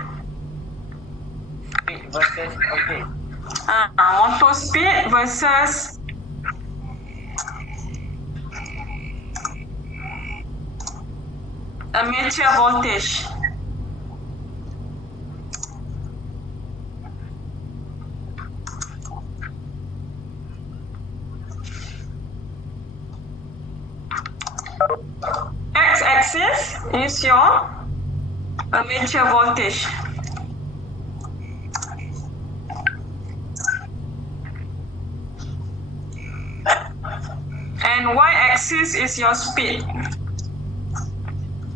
Speed versus voltage. Motor speed versus armature voltage. X-axis is your armature voltage. And y-axis is your speed,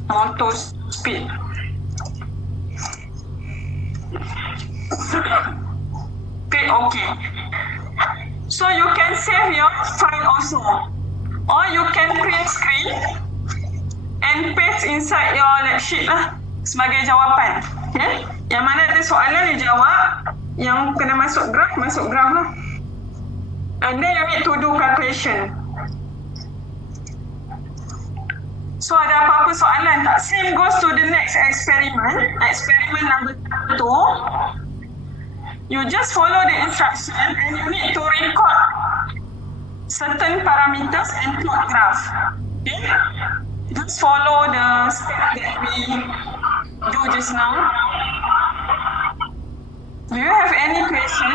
motor speed. Click OK. So you can save your file also, or you can print screen and paste inside your lab sheet lah sebagai jawapan. Okay? Yang mana ada soalan you jawab, yang kena masuk graf lah. And then you need to do calculation. So ada apa-apa soalan tak? Same goes to the next experiment. Experiment number 2. You just follow the instruction and you need to record certain parameters and plot graph. Okay? Just follow the step that we do just now. Do you have any question?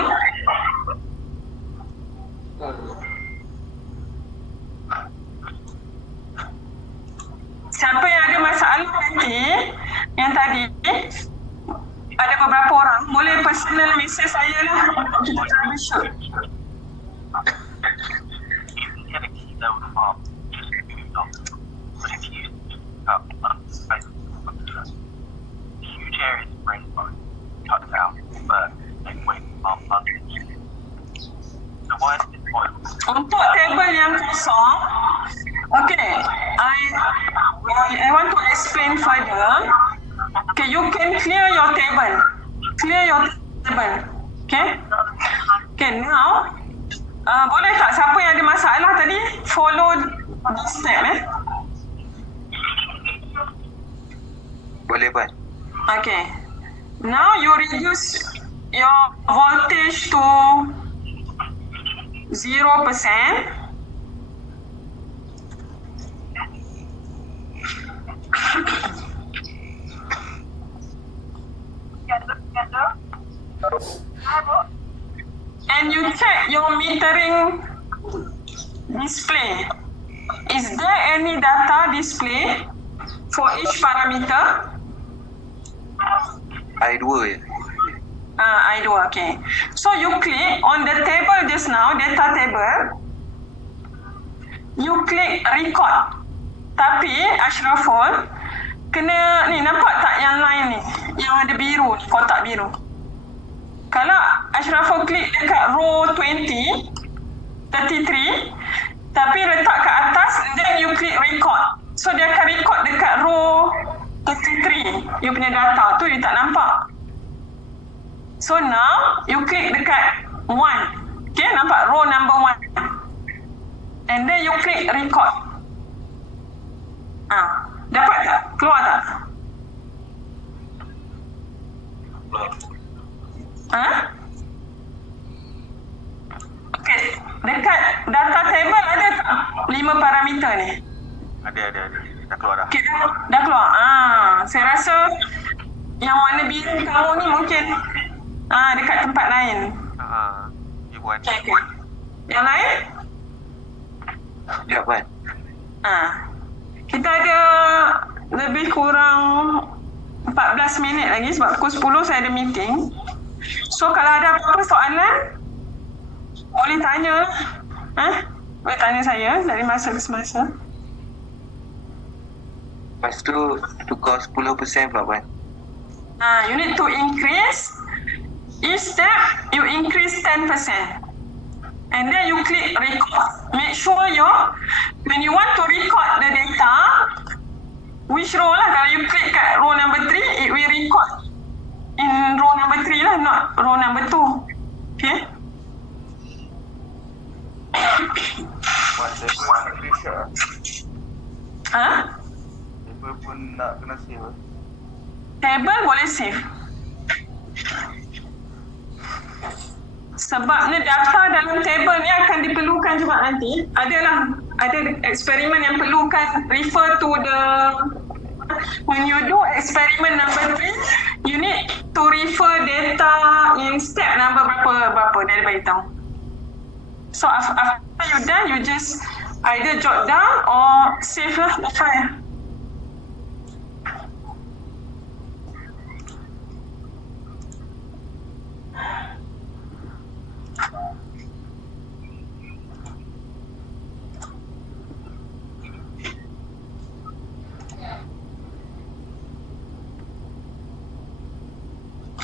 Siapa yang ada masalah nanti, yang tadi, ada beberapa orang, boleh personal message saya lah untuk kita troubleshoot. Untuk table yang kosong, okay, I want to explain further. Okay, you can clear your table. Okay? Okay, now, boleh tak siapa yang ada masalah tadi follow this step Boleh Puan. Okay. Now you reduce your voltage to 0%. And you check your metering display. Is there any data display for each parameter? I2 je. I do, okay. So you click on the table just now, data table. You click record. Tapi Ashraful, kena ni, nampak tak yang line ni? Yang ada biru ni, kotak biru. Kalau Ashraful klik dekat row 33, tapi letak kat atas, then you click record. So dia akan record dekat row 33. You punya data tu dia tak nampak. So now you click dekat 1. Okay, nampak row number 1. And then you click record. Dapat tak? Keluar tak? Okay, dekat data table ada tak 5 parameter ni? Ada. Dah keluar dah. Okay, dah keluar. Saya rasa yang warna biru kamu ni mungkin dekat tempat lain. Ya Puan. Okay. Yang lain? Ya Puan. Kita ada lebih kurang 14 minit lagi sebab pukul 10 saya ada meeting. So kalau ada apa-apa soalan, boleh tanya. Boleh tanya saya dari masa ke semasa. Lepas tu tukar 10% pula Puan. You need to increase. Each step you increase 10%. And then you click record. Make sure when you want to record the data, which row lah, kalau you click kat row number 3, it will record in row number 3 lah, not row number 2. Okay? Puan, saya pun nak screenshot. Saya pun nak kena save. Table boleh save. Sebabnya data dalam table ni akan diperlukan juga nanti. Ada eksperimen yang perlukan refer to the, when you do experiment number 3, you need to refer data in step number berapa dia beritahu. So after you done, you just either jot down or save lah the file.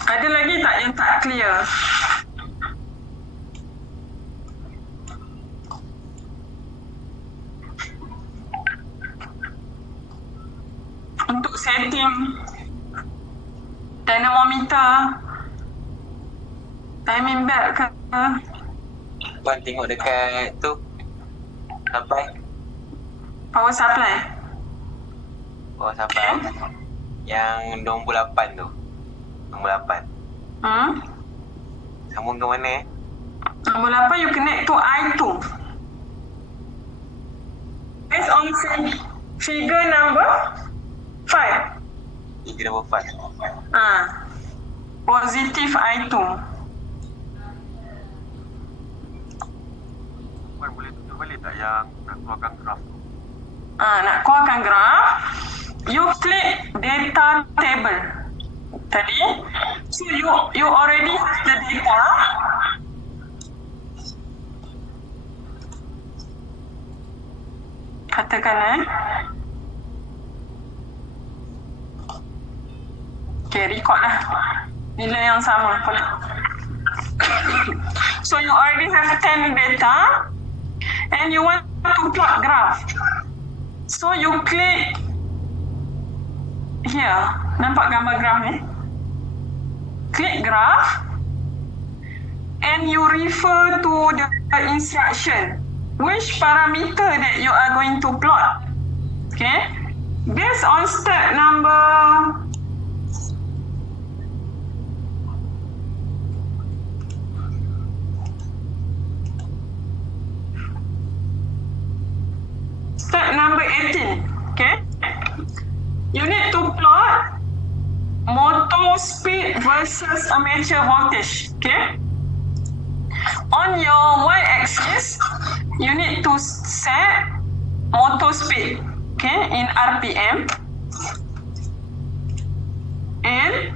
Ada lagi tak yang tak clear? Untuk setting Dynamometer. Timing belt ke? Puan tengok dekat tu. Sampai. Power supply. Oh, sampai. Yang nombor 8 tu. Nombor 8. Sambung ke mana Nombor 8, you connect to I2. Based on figure number 5. Figure nombor 5. Positif I2. Puan boleh tunjuk balik tak yang nak keluarkan graf tu? Nak keluarkan graf, you klik data table tadi. So you already have the data. Katakan okay, record lah nilai yang sama. So you already have 10 data and you want to plot graph. So you click here. Nampak gambar graph ni? Click graph and you refer to the instruction. Which parameter that you are going to plot. Okay? Based on step number step number 18. Okay? You need to plot motor speed versus armature voltage. Okay? On your y-axis, you need to set motor speed, okay, in RPM. And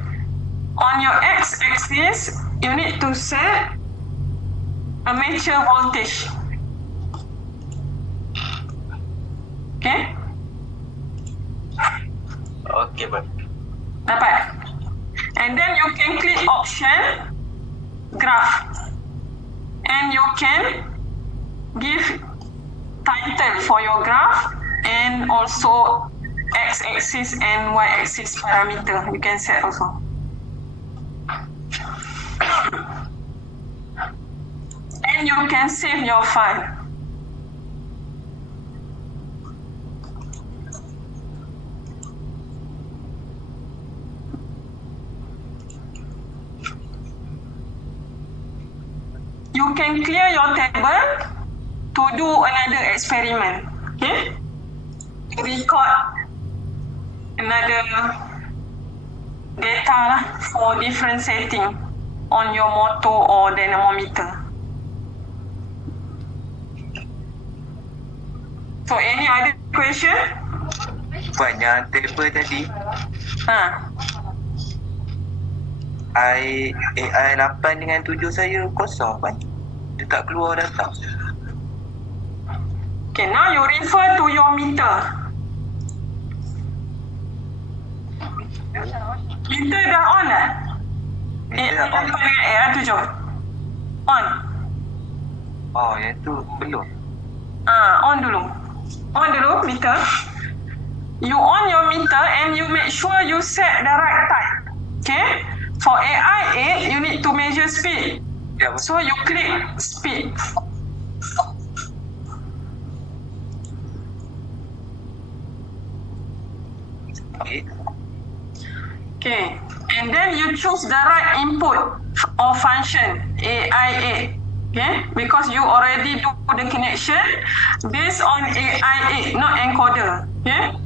on your x-axis, you need to set armature voltage. Okay? Okay, Puan. Dapat? And then you can click option, graph. And you can give title for your graph and also x-axis and y-axis parameter. You can set also. And you can save your file. You can clear your table to do another experiment. Okay? Record another data lah for different setting on your motor or dynamometer. So any other question? Puan, yang table tadi, AI 8 dengan 7 saya kosong, Puan. Dia tak keluar data. Okay, now you refer to your meter. Meter dah on lah? Meter dah on. Dengan AI 7. On. Oh, yang tu belum. On dulu. On dulu meter. You on your meter and you make sure you set the right type. Okay? For AI 8, you need to measure speed. Ya, So you click speed. okay. Okay. And then you choose the right input or function, AI 8. Okay? Because you already do the connection based on AI 8, not encoder. Okay?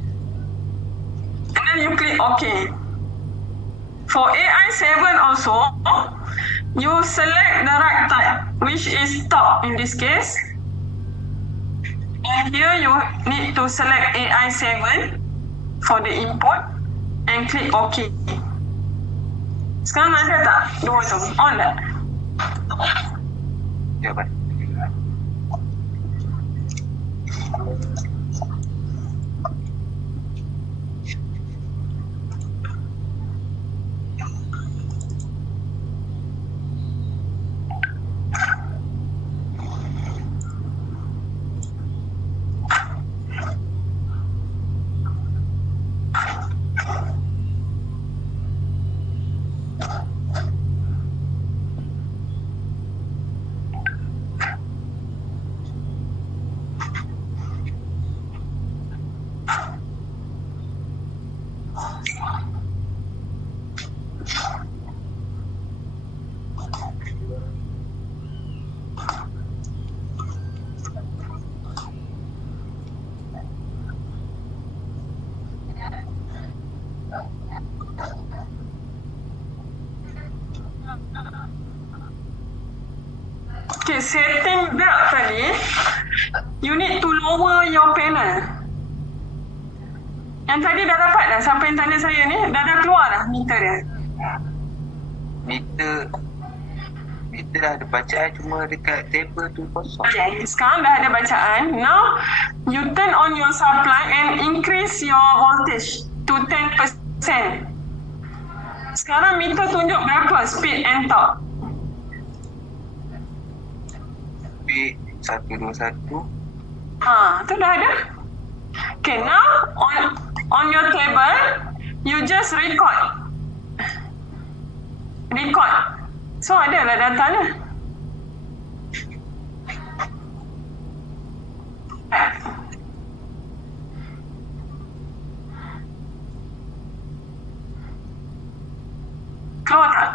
And then you click OK. For AI 7 also, you select the right type, which is top in this case. And here you need to select AI 7 for the input and click OK. Sekarang ada tak dua tu? On tak? Ya, Puan. Okay, setting belt tadi, you need to lower your panel. Yang tadi dah dapat dah, siapa yang tanya saya ni, dah keluar dah meter dia. Meter dah ada bacaan, cuma dekat table tu kosong. Okay, sekarang dah ada bacaan. Now, you turn on your supply and increase your voltage to 10%. Sekarang meter tunjuk berapa speed and torque? Speed 121. Tu dah ada. Okay, now on your table, you just record. So ada lah datanya. Keluar tak?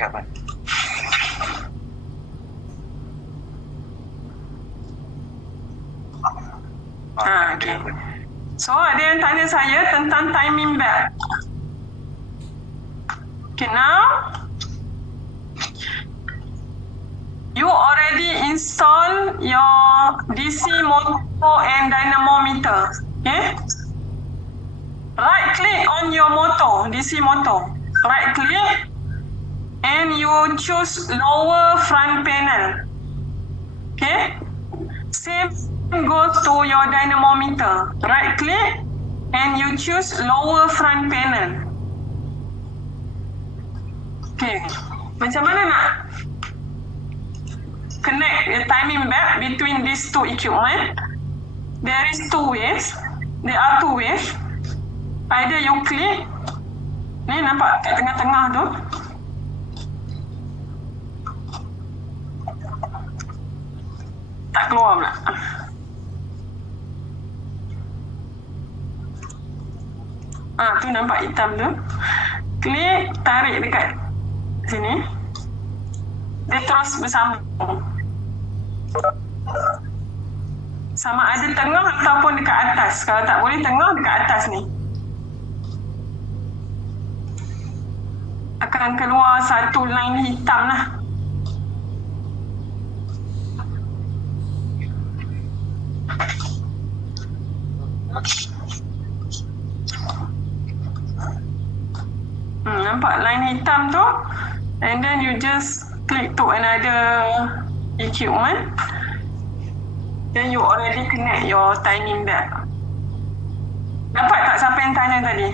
Ya, Man. Okay. So ada yang tanya saya tentang timing belt. Okay, now you already install your DC motor and dynamometer. Okay? Right click on your motor, DC motor. Right click and you choose lower front panel. Okay? Same goes to your dynamometer. Right click and you choose lower front panel. Okay, macam mana nak connect the timing belt between these two equipment? There is two ways. There are two ways. Either you click, ni nampak kat tengah-tengah tu. Tak keluar pula. Tu nampak hitam tu. Klik, tarik dekat sini. Dia terus bersambung. Sama ada tengah ataupun dekat atas. Kalau tak boleh tengah, dekat atas ni. Akan keluar satu line hitam lah. Nampak line hitam tu, and then you just click to another equipment, then you already connect your timing belt. Dapat tak siapa yang tanya tadi?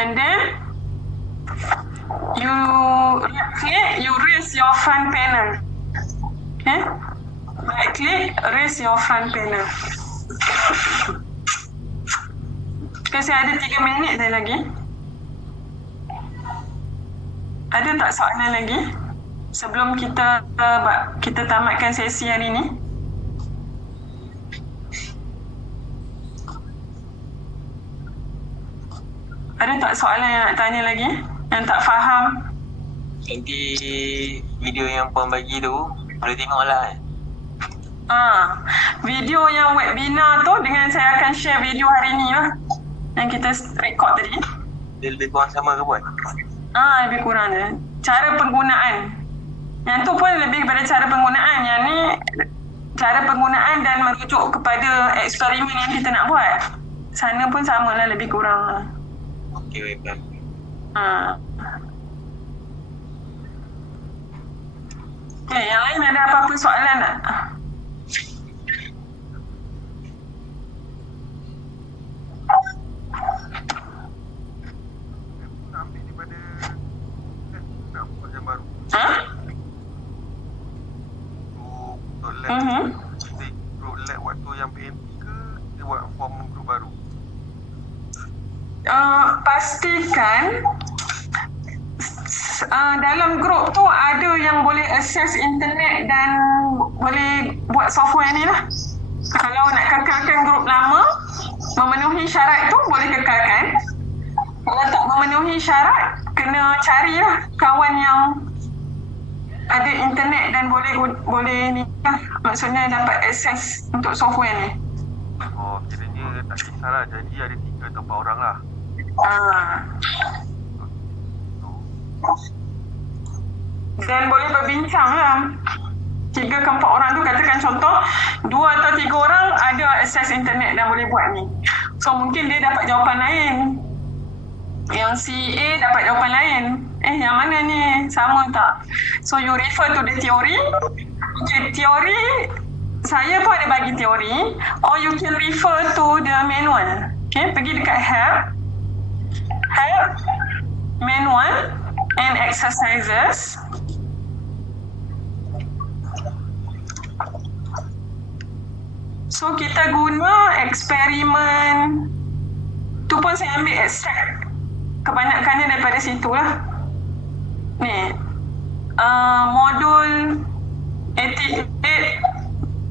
And then you click, you raise your front panel. Okay? Right click, raise your front panel. Kasi ada 3 minit dah lagi. Ada tak soalan lagi? Sebelum kita tamatkan sesi hari ni. Ada tak soalan yang nak tanya lagi? Yang tak faham? Nanti video yang Puan bagi tu boleh tengok lah. Video yang webinar tu dengan saya akan share video hari ni lah. Yang kita record tadi. Dia lebih kurang sama ke Puan? Lebih kurang je. Cara penggunaan. Yang tu pun lebih kepada cara penggunaan. Yang ni cara penggunaan dan merujuk kepada eksperimen yang kita nak buat. Sana pun sama lah, lebih kurang lah. Okey, baik. Okay, yang lain ada apa-apa soalan tak? Ambil daripada nak buat yang baru. Untuk lab. Untuk lab waktu yang PMP ke dia buat form group baru? Pastikan dalam grup tu ada yang boleh akses internet dan boleh buat software ni lah. Kalau nak kekalkan grup lama, memenuhi syarat tu boleh kekalkan. Kalau tak memenuhi syarat, kena carilah kawan yang ada internet dan boleh ni lah. Maksudnya dapat akses untuk software ni. Oh, kiranya tak kisahlah. Jadi ada 3 atau 4 orang lah. Dan boleh berbincang lah. 3 ke 4 orang tu, katakan contoh 2 atau 3 orang ada akses internet dan boleh buat ni. So mungkin dia dapat jawapan lain. Yang si A dapat jawapan lain. Yang mana ni? Sama tak? So you refer to the theory. Okay, teori saya pun ada bagi teori, or you can refer to the manual. Okay, pergi dekat help, manual and exercises. So kita guna eksperimen tu pun saya ambil extract kebanyakannya daripada situ lah. Ni modul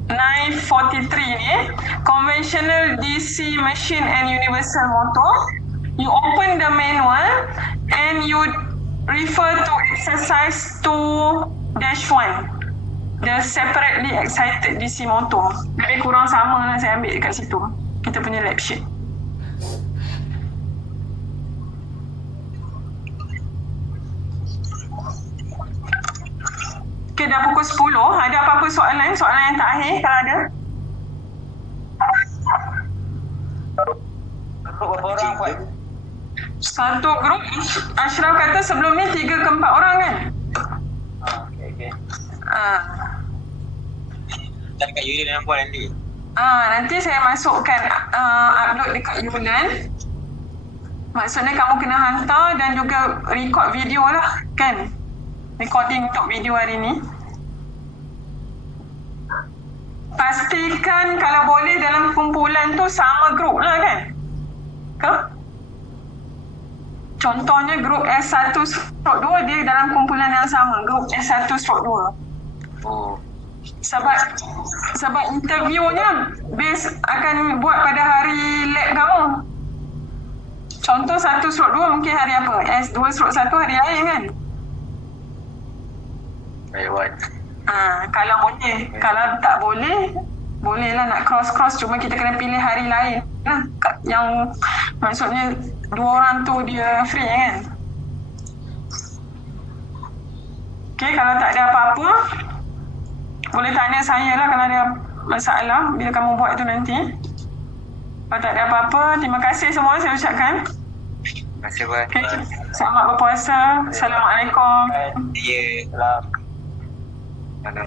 943 ni, conventional DC machine and universal motor. You open the manual and you refer to exercise 2-1, the separately excited DC motor. Lebih kurang sama lah saya ambil dekat situ, kita punya lab sheet. Okay, dah pukul 10. Ada apa-apa soalan? Soalan yang terakhir kalau ada? Berapa orang buat? Satu grup, Ashraf kata sebelum ni 3 ke 4 orang kan? Okay. Tak dekat Yulian yang buat nanti. Nanti saya masukkan upload dekat Yulian. Maksudnya kamu kena hantar dan juga record video lah kan? Recording untuk video hari ni. Pastikan kalau boleh dalam kumpulan tu sama grup lah kan? Contohnya grup S1/2 dia dalam kumpulan yang sama, grup S1/2. Sebab interviewnya base akan buat pada hari lab kamu. Contoh 1/2 mungkin hari apa? S2/1 hari lain kan? Kalau boleh. Kalau tak boleh, bolehlah nak cross-cross, cuma kita kena pilih hari lain lah. Yang maksudnya 2 orang tu dia free kan? Okay, kalau tak ada apa-apa, boleh tanya saya lah kalau ada masalah bila kamu buat tu nanti. Kalau tak ada apa-apa, terima kasih semua saya ucapkan. Terima kasih, Puan. Okay. Selamat berpuasa. Assalamualaikum. Ya. Salam. Mana?